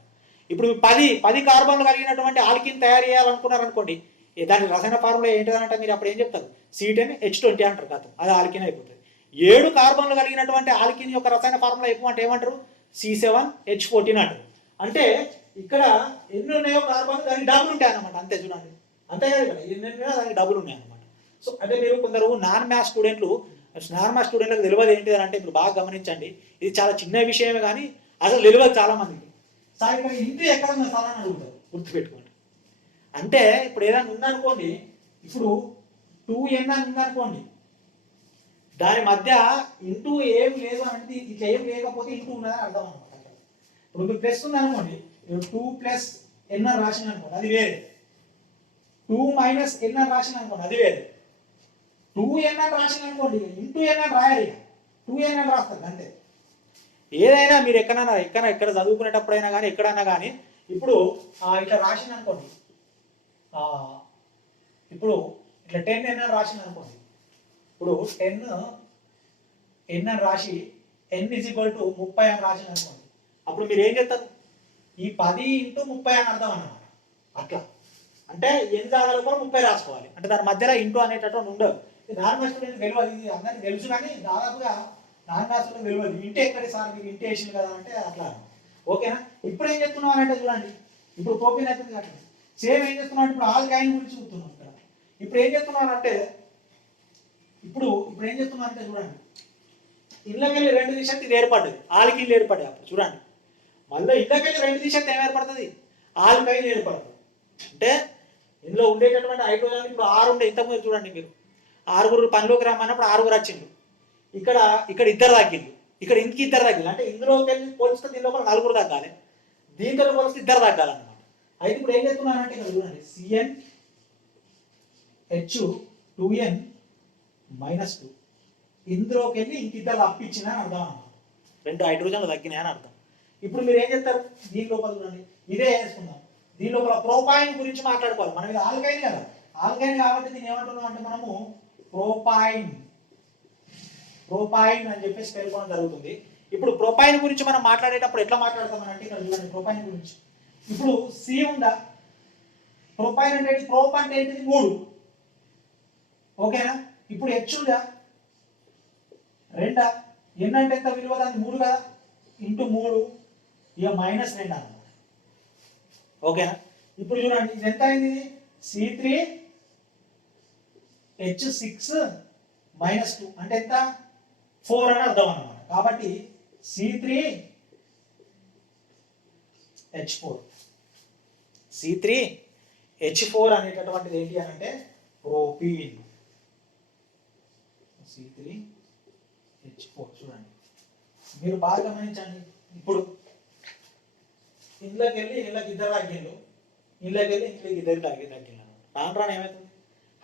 ఇప్పుడు 10 కార్బన్లు కలిగినటువంటి ఆల్కిన్ తయారు చేయాలనుకున్నారు అనుకోండి, దాని రసాయన ఫార్ములా ఏంటిదంటే మీరు అప్పుడు ఏం చెప్తారు? C10H20 అంటారు కదా, అది ఆల్కిన్ అయిపోతుంది. 7 కార్బన్లు కలిగినటువంటి ఆల్కిన్ యొక్క రసాయన ఫార్ములా అంటే ఏమంటారు? C7H14 అంటారు. అంటే ఇక్కడ ఎన్ని ఉన్నాయో కార్బన్లు దానికి డబుల్ ఉంటాయి అన్నమాట, అంతే. చూడండి, అంతే కదా. ఇక్కడ ఎన్ని ఉన్నాయో దానికి డబుల్ ఉన్నాయి అన్నమాట. సో అంటే మీరు కొందరు నాన్ మ్యాథ్స్ స్టూడెంట్లకు తెలియదు ఏంటిదని అంటే మీరు బాగా గమనించండి. ఇది చాలా చిన్న విషయమే కానీ అసలు తెలియదు చాలా మందికి. సార్ ఇక్కడ ఇంటూ ఎక్కడ ఉన్న సార్ అని అడుగుతారు, గుర్తుపెట్టుకోండి. అంటే ఇప్పుడు ఏదైనా ఉందనుకోండి, ఇప్పుడు 2n అని ఉందనుకోండి, దాని మధ్య ఇంటూ ఏం లేదు అంటే ఇట్లా ఏం లేకపోతే ఇంటూ ఉన్నదని అర్థం అనమాట. ఇప్పుడు మీకు ప్లస్ ఉందనుకోండి, 2 + n అని రాసిన అనుకోండి, అది వేరే. 2 - n అని రాసిన అనుకోండి, అది వేరే. 2n అని రాసిన అనుకోండి, ఇంటూ n అని రాయాలి. 2n అని రాస్తారు అంతే. ఏదైనా మీరు ఎక్కడ చదువుకునేటప్పుడైనా కానీ ఎక్కడైనా కానీ ఇప్పుడు ఇట్లా రాసిన అనుకోండి, ఇప్పుడు ఇట్లా 10n అని రాసిన అనుకోండి, ఇప్పుడు 10n అని రాసి n = 30 అని రాసిన అనుకోండి, అప్పుడు మీరు ఏం చేస్తారు? ఈ 10 × 30 అని అర్థం అన్నమాట. అట్లా అంటే ఎన్ని జాగాల కూడా 30 రాసుకోవాలి. అంటే దాని మధ్యలో ఇంటూ అనేటటువంటి ఉండదు. నార్మల్ స్టూడెంట్ తెలియదు, ఇది అందరికీ తెలుసు కానీ దాదాపుగా నార్మల్ స్టూడెంట్ తెలియదు. ఇంటే ఎక్కడి సార్ మీరు ఇంటే వేసింది కదా అంటే అట్లా. ఓకేనా? ఇప్పుడు ఏం చేస్తున్నాం అంటే చూడండి, ఇప్పుడు ప్రోపీన్ అవుతుంది కదా. సేమ్ ఏం చేస్తున్నాం? ఇప్పుడు ఆల్కైన్ గురించి చూస్తున్నాం ఇక్కడ. ఇప్పుడు ఏం చేస్తున్నాం అంటే ఇప్పుడు ఏం చేస్తున్నాం అంటే చూడండి, ఇళ్ళకెళ్ళి 2 తీసేస్తే ఇది ఏర్పడ్డది, ఆల్కీన్లు ఏర్పడ్డాయి. అప్పుడు చూడండి, మళ్ళీ ఇళ్ళకెళ్ళి 2 తీసేస్తే ఏం ఏర్పడుతుంది? ఆల్కైన్ ఏర్పడుతుంది. అంటే ఇందులో ఉండేటటువంటి హైడ్రోజన్ ఇప్పుడు 6 ఉండే. ఇంతకుముందు చూడండి, మీరు 6 పనిలోకి రమ్మన్నప్పుడు 6 వచ్చిండు. ఇక్కడ 2 తగ్గిండు, ఇక్కడ ఇంక 2 తగ్గింది. అంటే ఇందులోకి వెళ్ళి పోలిస్తే దీనిలో 4 తగ్గాలి, దీంతో పోలిస్తే 2 తగ్గాలన్నమాట. అయితే ఇప్పుడు ఏం చేస్తున్నానంటే ఇక్కడ చూడండి, CnH2n -2 ఇందులోకి వెళ్ళి ఇంక 2 అప్పించిన అని అర్థం అన్నమాట. 2 హైడ్రోజన్లు తగ్గినాయి అని అర్థం. ఇప్పుడు మీరు ఏం చేస్తారు? దీని లోపల చూడండి, ఇదే వేసుకుందాం. దీని లోపల ప్రోపైన్ గురించి మాట్లాడుకోవాలి. మనం ఇది ఆల్కైన్ కదా, ఆల్కైన్ కాబట్టి దీన్ని ఏమంటున్నాం అంటే మనము ప్రోపైన్ అని చెప్పేసి పేర్కొనడం జరుగుతుంది. ఇప్పుడు ప్రొపైన్ గురించి మనం మాట్లాడేటప్పుడు ఎట్లా మాట్లాడతామని ఇక్కడ చూడండి. ప్రొపైన్ గురించి ఇప్పుడు సి ఉందా, ప్రొపైన్ అంటే ప్రోప్ అంటే ఏంటిది 3, ఓకేనా. ఇప్పుడు హెచ్ ఉందా 2, ఎన్ అంటే ఎంత విలువ దాన్ని 3 కదా, ఇంటూ 3 ఇక -2 అన్నమాట, ఓకేనా. ఇప్పుడు చూడండి ఇది ఎంత అయింది, C3H6 -2 అంటే ఎంత 4 అని అర్థం అన్నమాట. కాబట్టి C3H4 అనేటటువంటిది ఏంటి అని అంటే ప్రోపీన్. C3H4 చూడండి, మీరు బాగా గమనించండి. ఇప్పుడు ఇంట్లోకి వెళ్ళి ఇళ్ళకి ఇద్దరు తగ్గిండు, ఇళ్ళకి వెళ్ళి ఇంట్లోకి ఇద్దరు తగ్గిండు రాను రాను ఏమవుతుంది,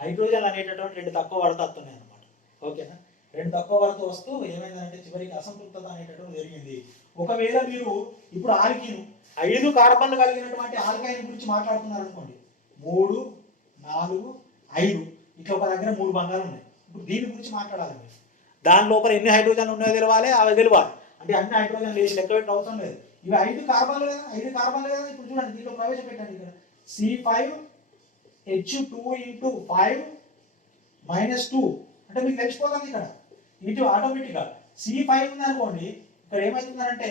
హైడ్రోజన్ అనేటటువంటి 2 తక్కువ వస్తున్నాయి అన్నమాట, ఓకేనా. 2 తక్కువ వరత వస్తూ ఏమైందంటే చివరికి అసంతృప్తత అనేటటువంటి జరిగింది. ఒకవేళ మీరు ఇప్పుడు ఆల్కీన్ 5 కార్బన్లు కలిగినటువంటి ఆల్కైన్ గురించి మాట్లాడుతున్నారు అనుకోండి, 3, 4, 5 ఇట్లా ఒక దగ్గర 3 బంధాలు ఉన్నాయి. ఇప్పుడు దీని గురించి మాట్లాడాలి మీరు, దాని లోపల ఎన్ని హైడ్రోజన్లు ఉన్నాయో తెలవాలి, అవి తెలవాలి. అంటే అన్ని హైడ్రోజన్లు వేసి లెక్క పెట్టిన అవసరం లేదు. ఇవి 5 కార్బన్లు కదా, 5 కార్బన్లు కదా. ఇప్పుడు చూడండి దీంట్లో ప్రవేశపెట్టండి, ఇక్కడ C5H2 × 5 - 2 అంటే మీకు తెలిసిపోతుంది ఇక్కడ ఇటు ఆటోమేటిక్గా. C5 ఉంది అనుకోండి, ఇక్కడ ఏమవుతుందంటే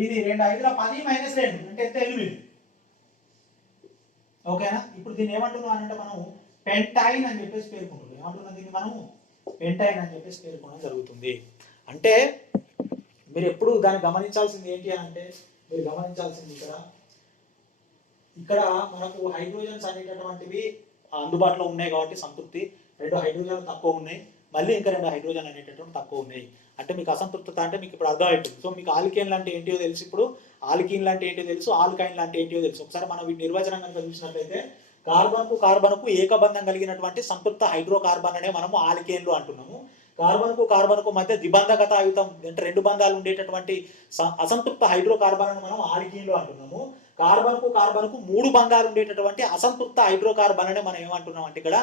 ఇది 2 5 10 - 2 అంటే ఎంత 8, ఓకేనా. ఇప్పుడు దీన్ని ఏమంటున్నాం అంటే మనం పెంటైన్ అని చెప్పేసి పేర్కొంటున్నాం. ఏమంటున్నాం దీన్ని మనము పెంటైన్ అని చెప్పేసి పేర్కొనడం జరుగుతుంది. అంటే మీరు ఎప్పుడు దాన్ని గమనించాల్సింది ఏంటి అని అంటే, మీరు గమనించాల్సింది ఇక్కడ మనకు హైడ్రోజన్స్ అనేటటువంటివి అందుబాటులో ఉన్నాయి కాబట్టి సంతృప్తి, 2 హైడ్రోజన్లు తక్కువ ఉన్నాయి, మళ్ళీ ఇంకా 2 హైడ్రోజన్ అనేటటువంటి తక్కువ ఉన్నాయి. అంటే మీకు అసంతృప్తత అంటే మీకు ఇప్పుడు అర్థమవుతుంది. సో మీకు ఆల్కేన్ అంటే ఏంటో తెలుసు, ఇప్పుడు ఆల్కీన్ అంటే ఏంటో తెలుసు, ఆల్కైన్ అంటే ఏంటో తెలుసు. ఒకసారి మనం వీటి నిర్వచనం కనుక చూసినట్లయితే కార్బన్కు ఏకబంధం కలిగినటువంటి సంతృప్త హైడ్రోకార్బన్ అనే మనము ఆల్కేన్లు అంటున్నాము. కార్బన్కు మధ్య ద్విబంధకత ఆయుతం అంటే 2 బంధాలు ఉండేటటువంటి అసంతృప్త హైడ్రోకార్బన్ అని మనం ఆల్కీన్లు అంటున్నాము. కార్బన్కు 3 బంధాలు ఉండేటటువంటి అసంతృప్త హైడ్రోకార్బన్ అనే మనం ఏమంటున్నాం అంటే ఇక్కడ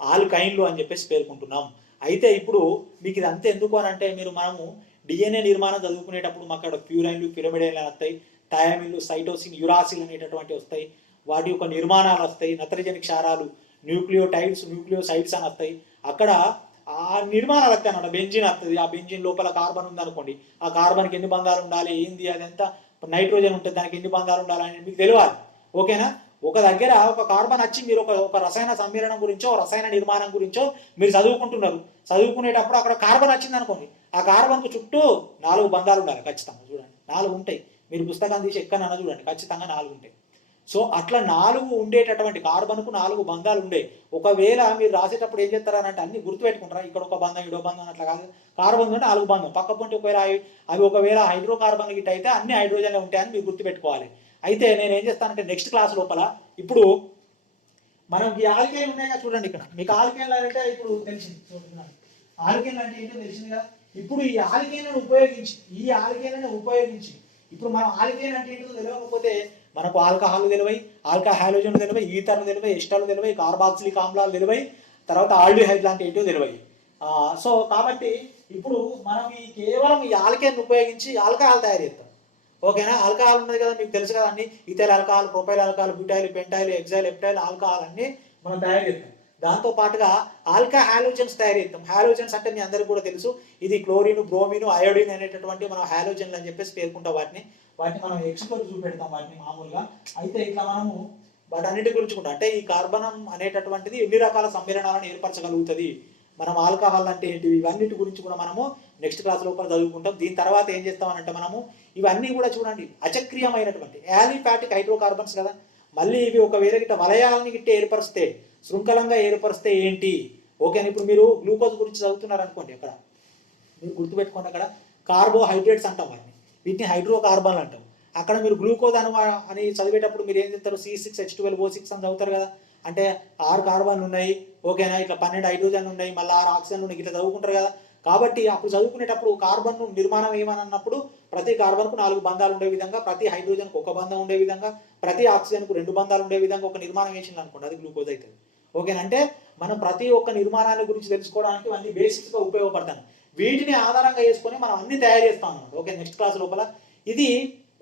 ఆల్కైన్లు అని చెప్పేసి పేర్కొంటున్నాం. అయితే ఇప్పుడు మీకు ఇది అంతే ఎందుకు అని అంటే, మనము డిఎన్ఏ నిర్మాణం చదువుకునేటప్పుడు మాకు అక్కడ ప్యూరైన్లు, పిరమిడైన్లు వస్తాయి, థయామిన్లు, సైటోసిన్, యురాసిల్ అనేటటువంటి వస్తాయి, వాటి యొక్క నిర్మాణాలు వస్తాయి, నత్రజని క్షారాలు, న్యూక్లియోటైడ్స్, న్యూక్లియోసైడ్స్ అని వస్తాయి. అక్కడ ఆ నిర్మాణాలు వస్తాయి అన్నమాట. బెంజిన్ వస్తుంది, ఆ బెంజిన్ లోపల కార్బన్ ఉందనుకోండి, ఆ కార్బన్కి ఎన్ని బంధాలు ఉండాలి, ఏంది అదంతా, నైట్రోజన్ ఉంటుంది దానికి ఎన్ని బంధాలు ఉండాలి అని మీకు తెలియాలి, ఓకేనా. ఒక దగ్గర ఒక కార్బన్ వచ్చి మీరు ఒక రసాయన సమ్మేళనం గురించో రసాయన నిర్మాణం గురించో మీరు చదువుకునేటప్పుడు అక్కడ కార్బన్ వచ్చింది అనుకోండి, ఆ కార్బన్కు చుట్టూ 4 బంధాలు ఉండాలి ఖచ్చితంగా. చూడండి 4 ఉంటాయి, మీరు పుస్తకం తీసి ఎక్కడన్నా చూడండి ఖచ్చితంగా 4 ఉంటాయి. సో అట్లా 4 ఉండేటటువంటి కార్బన్కు 4 బంధాలు ఉండే. ఒకవేళ మీరు రాసేటప్పుడు ఏం చేస్తారనంటే అన్ని గుర్తుపెట్టుకుంటారా, ఇక్కడ ఒక బంధం ఇడో బంధం అట్లా కాదు, కార్బన్ అంటే 4 బంధం పక్క పొంటి ఒకవేళ హైడ్రోకార్బన్ గిట్ అయితే అన్ని హైడ్రోజన్లు ఉంటాయని మీరు గుర్తుపెట్టుకోవాలి. అయితే నేను ఏం చేస్తానంటే నెక్స్ట్ క్లాస్ లోపల ఇప్పుడు మనం ఈ ఆల్కేన్ ఉన్నాయి కదా చూడండి, ఇక్కడ మీకు ఆల్కేన్లు అంటే ఇప్పుడు తెలిసింది, ఆల్కేన్లు అంటే ఏంటో తెలిసింది కదా. ఇప్పుడు ఈ ఆల్కేన్లను ఉపయోగించి ఇప్పుడు మనం ఆల్కేన్ అంటే ఏంటో తెలియకపోతే మనకు ఆల్కహాల్ తెలివై, హాలోజన్లు తెలివై, ఈథర్లు తెలివై, ఎస్టర్లు తెలివై, కార్బాక్సిలిక్ ఆమ్లాలు తెలివై, తర్వాత ఆల్డిహైడ్ లాంటి ఏంటో తెలివై. సో కాబట్టి ఇప్పుడు మనం కేవలం ఈ ఆల్కేన్ ఉపయోగించి ఆల్కహాల్ తయారు చేస్తాం, ఓకేనా. ఆల్కహాల్ ఉన్నది కదా మీకు తెలుసు కదా, అన్ని ethyl alcohol, propyl alcohol, butyl, pentyl, hexyl, heptyl alcohol అన్ని మనం తయారు చేస్తాం. దాంతో పాటుగా హాలోజన్స్ తయారు చేస్తాం. హాలోజన్స్ అంటే మీ అందరికీ కూడా తెలుసు, ఇది క్లోరిన్, బ్రోమిన్, అయోడిన్ అనేటటువంటి మనం హాలోజన్లు అని చెప్పేసి పేర్కొంటాం. వాటిని మనం ఎక్స్పోర్ట్ చూపెడతాం వాటిని మామూలుగా. అయితే ఇట్లా మనము వాటన్నిటి గురించి కూడా అంటే ఈ కార్బనం అనేటటువంటిది ఎన్ని రకాల సమ్మేళనాలను ఏర్పరచగలుగుతుంది, మనం ఆల్కహాల్ అంటే ఏంటివి, ఇవన్నిటి గురించి కూడా మనము నెక్స్ట్ క్లాస్ లోపల చదువుకుంటాం. దీని తర్వాత ఏం చేస్తామనంటే మనము ఇవన్నీ కూడా చూడండి అచక్రీయమైనటువంటి యాలిఫాటిక్ హైడ్రోకార్బన్స్ కదా. మళ్ళీ ఇవి ఒకవేళ గిట్ట వలయాలని గిట్ట ఏర్పరిస్తే, శృంఖలంగా ఏర్పరిస్తే ఏంటి, ఓకేనా. ఇప్పుడు మీరు గ్లూకోజ్ గురించి చదువుతున్నారు అనుకోండి, అక్కడ మీరు గుర్తుపెట్టుకోండి, అక్కడ కార్బోహైడ్రేట్స్ అంటాం వాటిని, వీటిని హైడ్రోకార్బన్లు అంటాం. అక్కడ మీరు గ్లూకోజ్ అని చదివేటప్పుడు మీరు ఏం చెప్తారు, C6H12O6 అని చదువుతారు కదా. అంటే 6 కార్బన్లు ఉన్నాయి, ఓకేనా, ఇట్లా 12 హైడ్రోజన్లు ఉన్నాయి, మళ్ళీ 6 ఆక్సిజన్లు ఉన్నాయి, ఇట్లా చదువుకుంటారు కదా. కాబట్టి అప్పుడు చదువుకునేటప్పుడు కార్బన్ నిర్మాణం ఏమని అన్నప్పుడు ప్రతి కార్బన్కు 4 బంధాలు ఉండే విధంగా, ప్రతి హైడ్రోజన్కు ఒక బంధం ఉండే విధంగా, ప్రతి ఆక్సిజన్కు 2 బంధాలు ఉండే విధంగా ఒక నిర్మాణం వేసింది అనుకోండి, అది గ్లూకోజ్ అవుతుంది. ఓకేనా? అంటే మనం ప్రతి ఒక్క నిర్మాణాన్ని గురించి తెలుసుకోవడానికి అన్ని బేసిక్స్గా ఉపయోగపడతాను. వీటిని ఆధారంగా చేసుకొని మనం అన్ని తయారు చేస్తాం అన్నమాట. ఓకే, నెక్స్ట్ క్లాస్ లోపల ఇది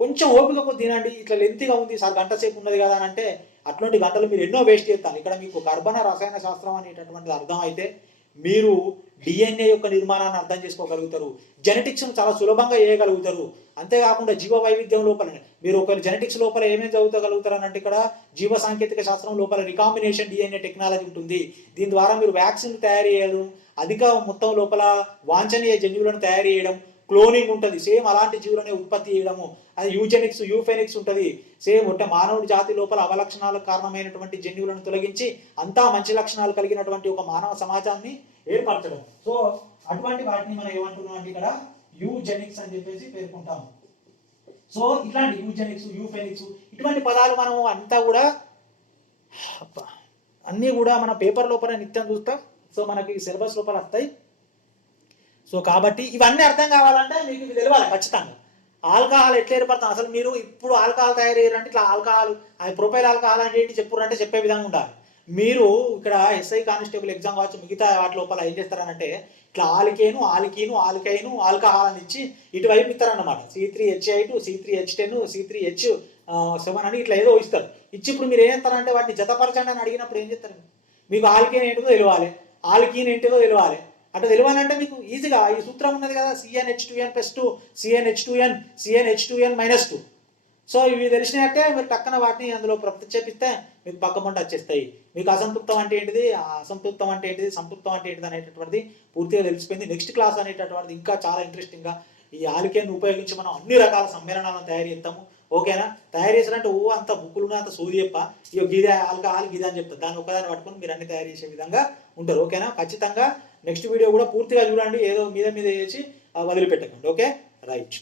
కొంచెం ఓపిక కొద్ది తినండి. ఇట్లా లెంతీగా ఉంది సార్, గంట సేపు ఉన్నది కదా అని అంటే అట్లాంటి గంటలు మీరు ఎన్నో వేస్ట్ చేస్తాను. ఇక్కడ మీకు కర్బన రసాయన శాస్త్రం అనేటటువంటిది అర్థం అయితే మీరు డిఎన్ఏ యొక్క నిర్మాణాన్ని అర్థం చేసుకోగలుగుతారు, జెనెటిక్స్ను చాలా సులభంగా చేయగలుగుతారు. అంతేకాకుండా జీవ వైవిధ్యం లోపల మీరు ఒక జెనెటిక్స్ లోపల ఏమేమి చదువుతగలుగుతారు అంటే ఇక్కడ జీవ సాంకేతిక శాస్త్రం లోపల రికాంబినేషన్ డిఎన్ఏ టెక్నాలజీ ఉంటుంది. దీని ద్వారా మీరు వ్యాక్సిన్ తయారు చేయడం, అధిక మొత్తం లోపల వాంఛనీయ జన్యువులను తయారు చేయడం, క్లోనింగ్ ఉంటుంది, సేమ్ అలాంటి జీవులనే ఉత్పత్తి చేయడము, అది యూజెనిక్స్ యూఫెనిక్స్ ఉంటుంది. సేమ్ అంటే మానవుడి జాతి లోపల అవలక్షణాలకు కారణమైనటువంటి జన్యువులను తొలగించి అంతా మంచి లక్షణాలు కలిగినటువంటి ఒక మానవ సమాజాన్ని ఏర్పరచడం. సో అటువంటి వాటిని మనం ఏమంటున్నాం అంటే ఇక్కడ యూజెనిక్స్ అని చెప్పేసి పేర్కొంటాము. సో ఇట్లాంటి యూజెనిక్స్ యూఫెనిక్స్ ఇటువంటి పదాలు మనం అంతా కూడా అన్నీ కూడా మన పేపర్ లోపల నిత్యం చూస్తాం. సో మనకి సిలబస్ లోపల వస్తాయి. సో కాబట్టి ఇవన్నీ అర్థం కావాలంటే మీకు ఇవి తెలియాలి ఖచ్చితంగా. ఆల్కహాల్ ఎట్లా ఏర్పడతాం, అసలు మీరు ఇప్పుడు ఆల్కహాల్ తయారు చేయాలంటే ఇట్లా ఆల్కహాల్ అది ప్రొపైల్ ఆల్కహాల్ అంటే ఏంటి చెప్పురంటే చెప్పే విధంగా ఉండాలి. మీరు ఇక్కడ ఎస్ఐ కానిస్టేబుల్ ఎగ్జామ్ కావచ్చు, మిగతా వాటి లోపల ఏం చేస్తారనంటే ఇట్లా ఆల్కైను ఆల్కహాల్ అని ఇచ్చి ఇటువైపు ఇస్తారన్నమాట. C3H8 C3H10 C3H7 అని ఇట్లా ఏదో ఇస్తారు. ఇచ్చి ఇప్పుడు మీరు ఏం చేస్తారంటే వాటిని జతపరచండి అని అడిగినప్పుడు ఏం చేస్తారు, మీకు ఆల్కైన్ ఏంటిదో తెలియాలి, ఆల్కీన్ ఏంటిదో తెలియాలి. అంటే తెలియాలంటే మీకు ఈజీగా ఈ సూత్రం ఉన్నది కదా, CnH2n+2 CnH2n CnH2n-2. సో ఇవి తెలిసినట్టే మీరు టక్కన వాటిని అందులో ప్రతిక్షేపిస్తే మీకు పక్క పంట వచ్చేస్తాయి. మీకు అసంతృప్తం అంటే ఏంటిది, అసంతృప్తం అంటే ఏంటిది, సంతృప్తం అంటే ఏంటిది అనేటటువంటిది పూర్తిగా తెలిసిపోయింది. నెక్స్ట్ క్లాస్ అనేటటువంటిది ఇంకా చాలా ఇంట్రెస్టింగ్గా ఈ ఆల్కేన్ ఉపయోగించి మనం అన్ని రకాల సమ్మేళనాలను తయారు చేస్తాము. ఓకేనా? తయారు చేసారంటే అంత బుక్కులు అంత సూది చెప్ప ఇక గిదే ఆల్కహాల్ గిదే అని చెప్తారు. దాన్ని ఒకదాన్ని పట్టుకొని మీరు అన్ని తయారు చేసే విధంగా ఉంటారు. ఓకేనా? ఖచ్చితంగా నెక్స్ట్ వీడియో కూడా పూర్తిగా చూడండి, ఏదో మీద చేసి వదిలిపెట్టకండి. Okay, right.